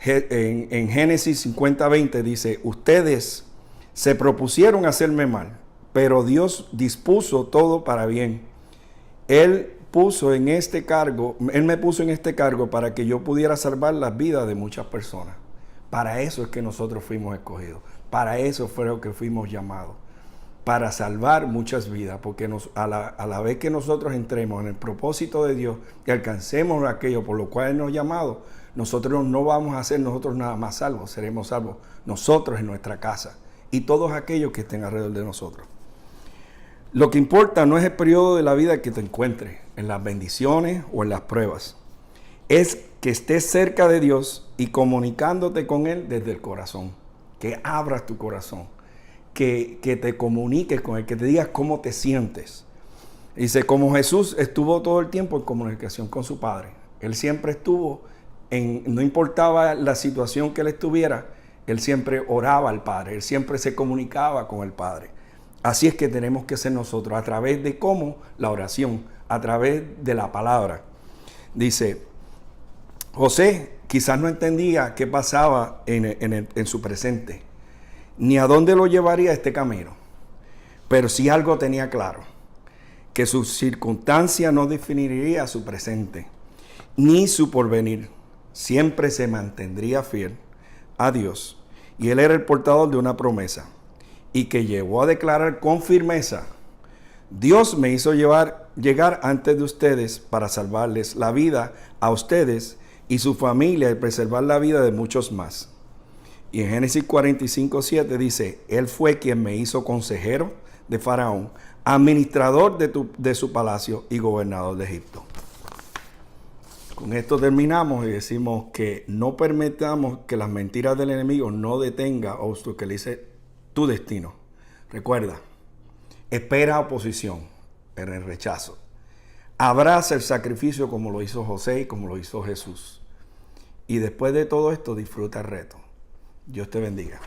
en Génesis 50:20 dice, ustedes se propusieron hacerme mal, pero Dios dispuso todo para bien. Él me puso en este cargo para que yo pudiera salvar las vidas de muchas personas. Para eso es que nosotros fuimos escogidos. Para eso fue lo que fuimos llamados. Para salvar muchas vidas. Porque a la vez que nosotros entremos en el propósito de Dios y alcancemos aquello por lo cual Él nos ha llamado, nosotros no vamos a ser nosotros nada más salvos. Seremos salvos nosotros en nuestra casa y todos aquellos que estén alrededor de nosotros. Lo que importa no es el periodo de la vida que te encuentres, en las bendiciones o en las pruebas. Es que estés cerca de Dios y comunicándote con Él desde el corazón. Que abras tu corazón. Que te comuniques con Él, que te digas cómo te sientes. Dice, como Jesús estuvo todo el tiempo en comunicación con su Padre. Él siempre estuvo, no importaba la situación que Él estuviera, Él siempre oraba al Padre. Él siempre se comunicaba con el Padre. Así es que tenemos que ser nosotros, a través de cómo la oración, a través de la palabra. Dice, José quizás no entendía qué pasaba en su presente, ni a dónde lo llevaría este camino, pero sí algo tenía claro, que su circunstancia no definiría su presente, ni su porvenir. Siempre se mantendría fiel a Dios, y él era el portador de una promesa, y que llevó a declarar con firmeza, Dios me hizo llegar antes de ustedes para salvarles la vida a ustedes y su familia y preservar la vida de muchos más. Y en Génesis 45:7 dice, Él fue quien me hizo consejero de Faraón, administrador de su palacio y gobernador de Egipto. Con esto terminamos y decimos que no permitamos que las mentiras del enemigo no detenga o obstaculice tu destino. Recuerda, espera oposición, pero el rechazo. Abraza el sacrificio como lo hizo José y como lo hizo Jesús. Y después de todo esto, disfruta el reto. Dios te bendiga.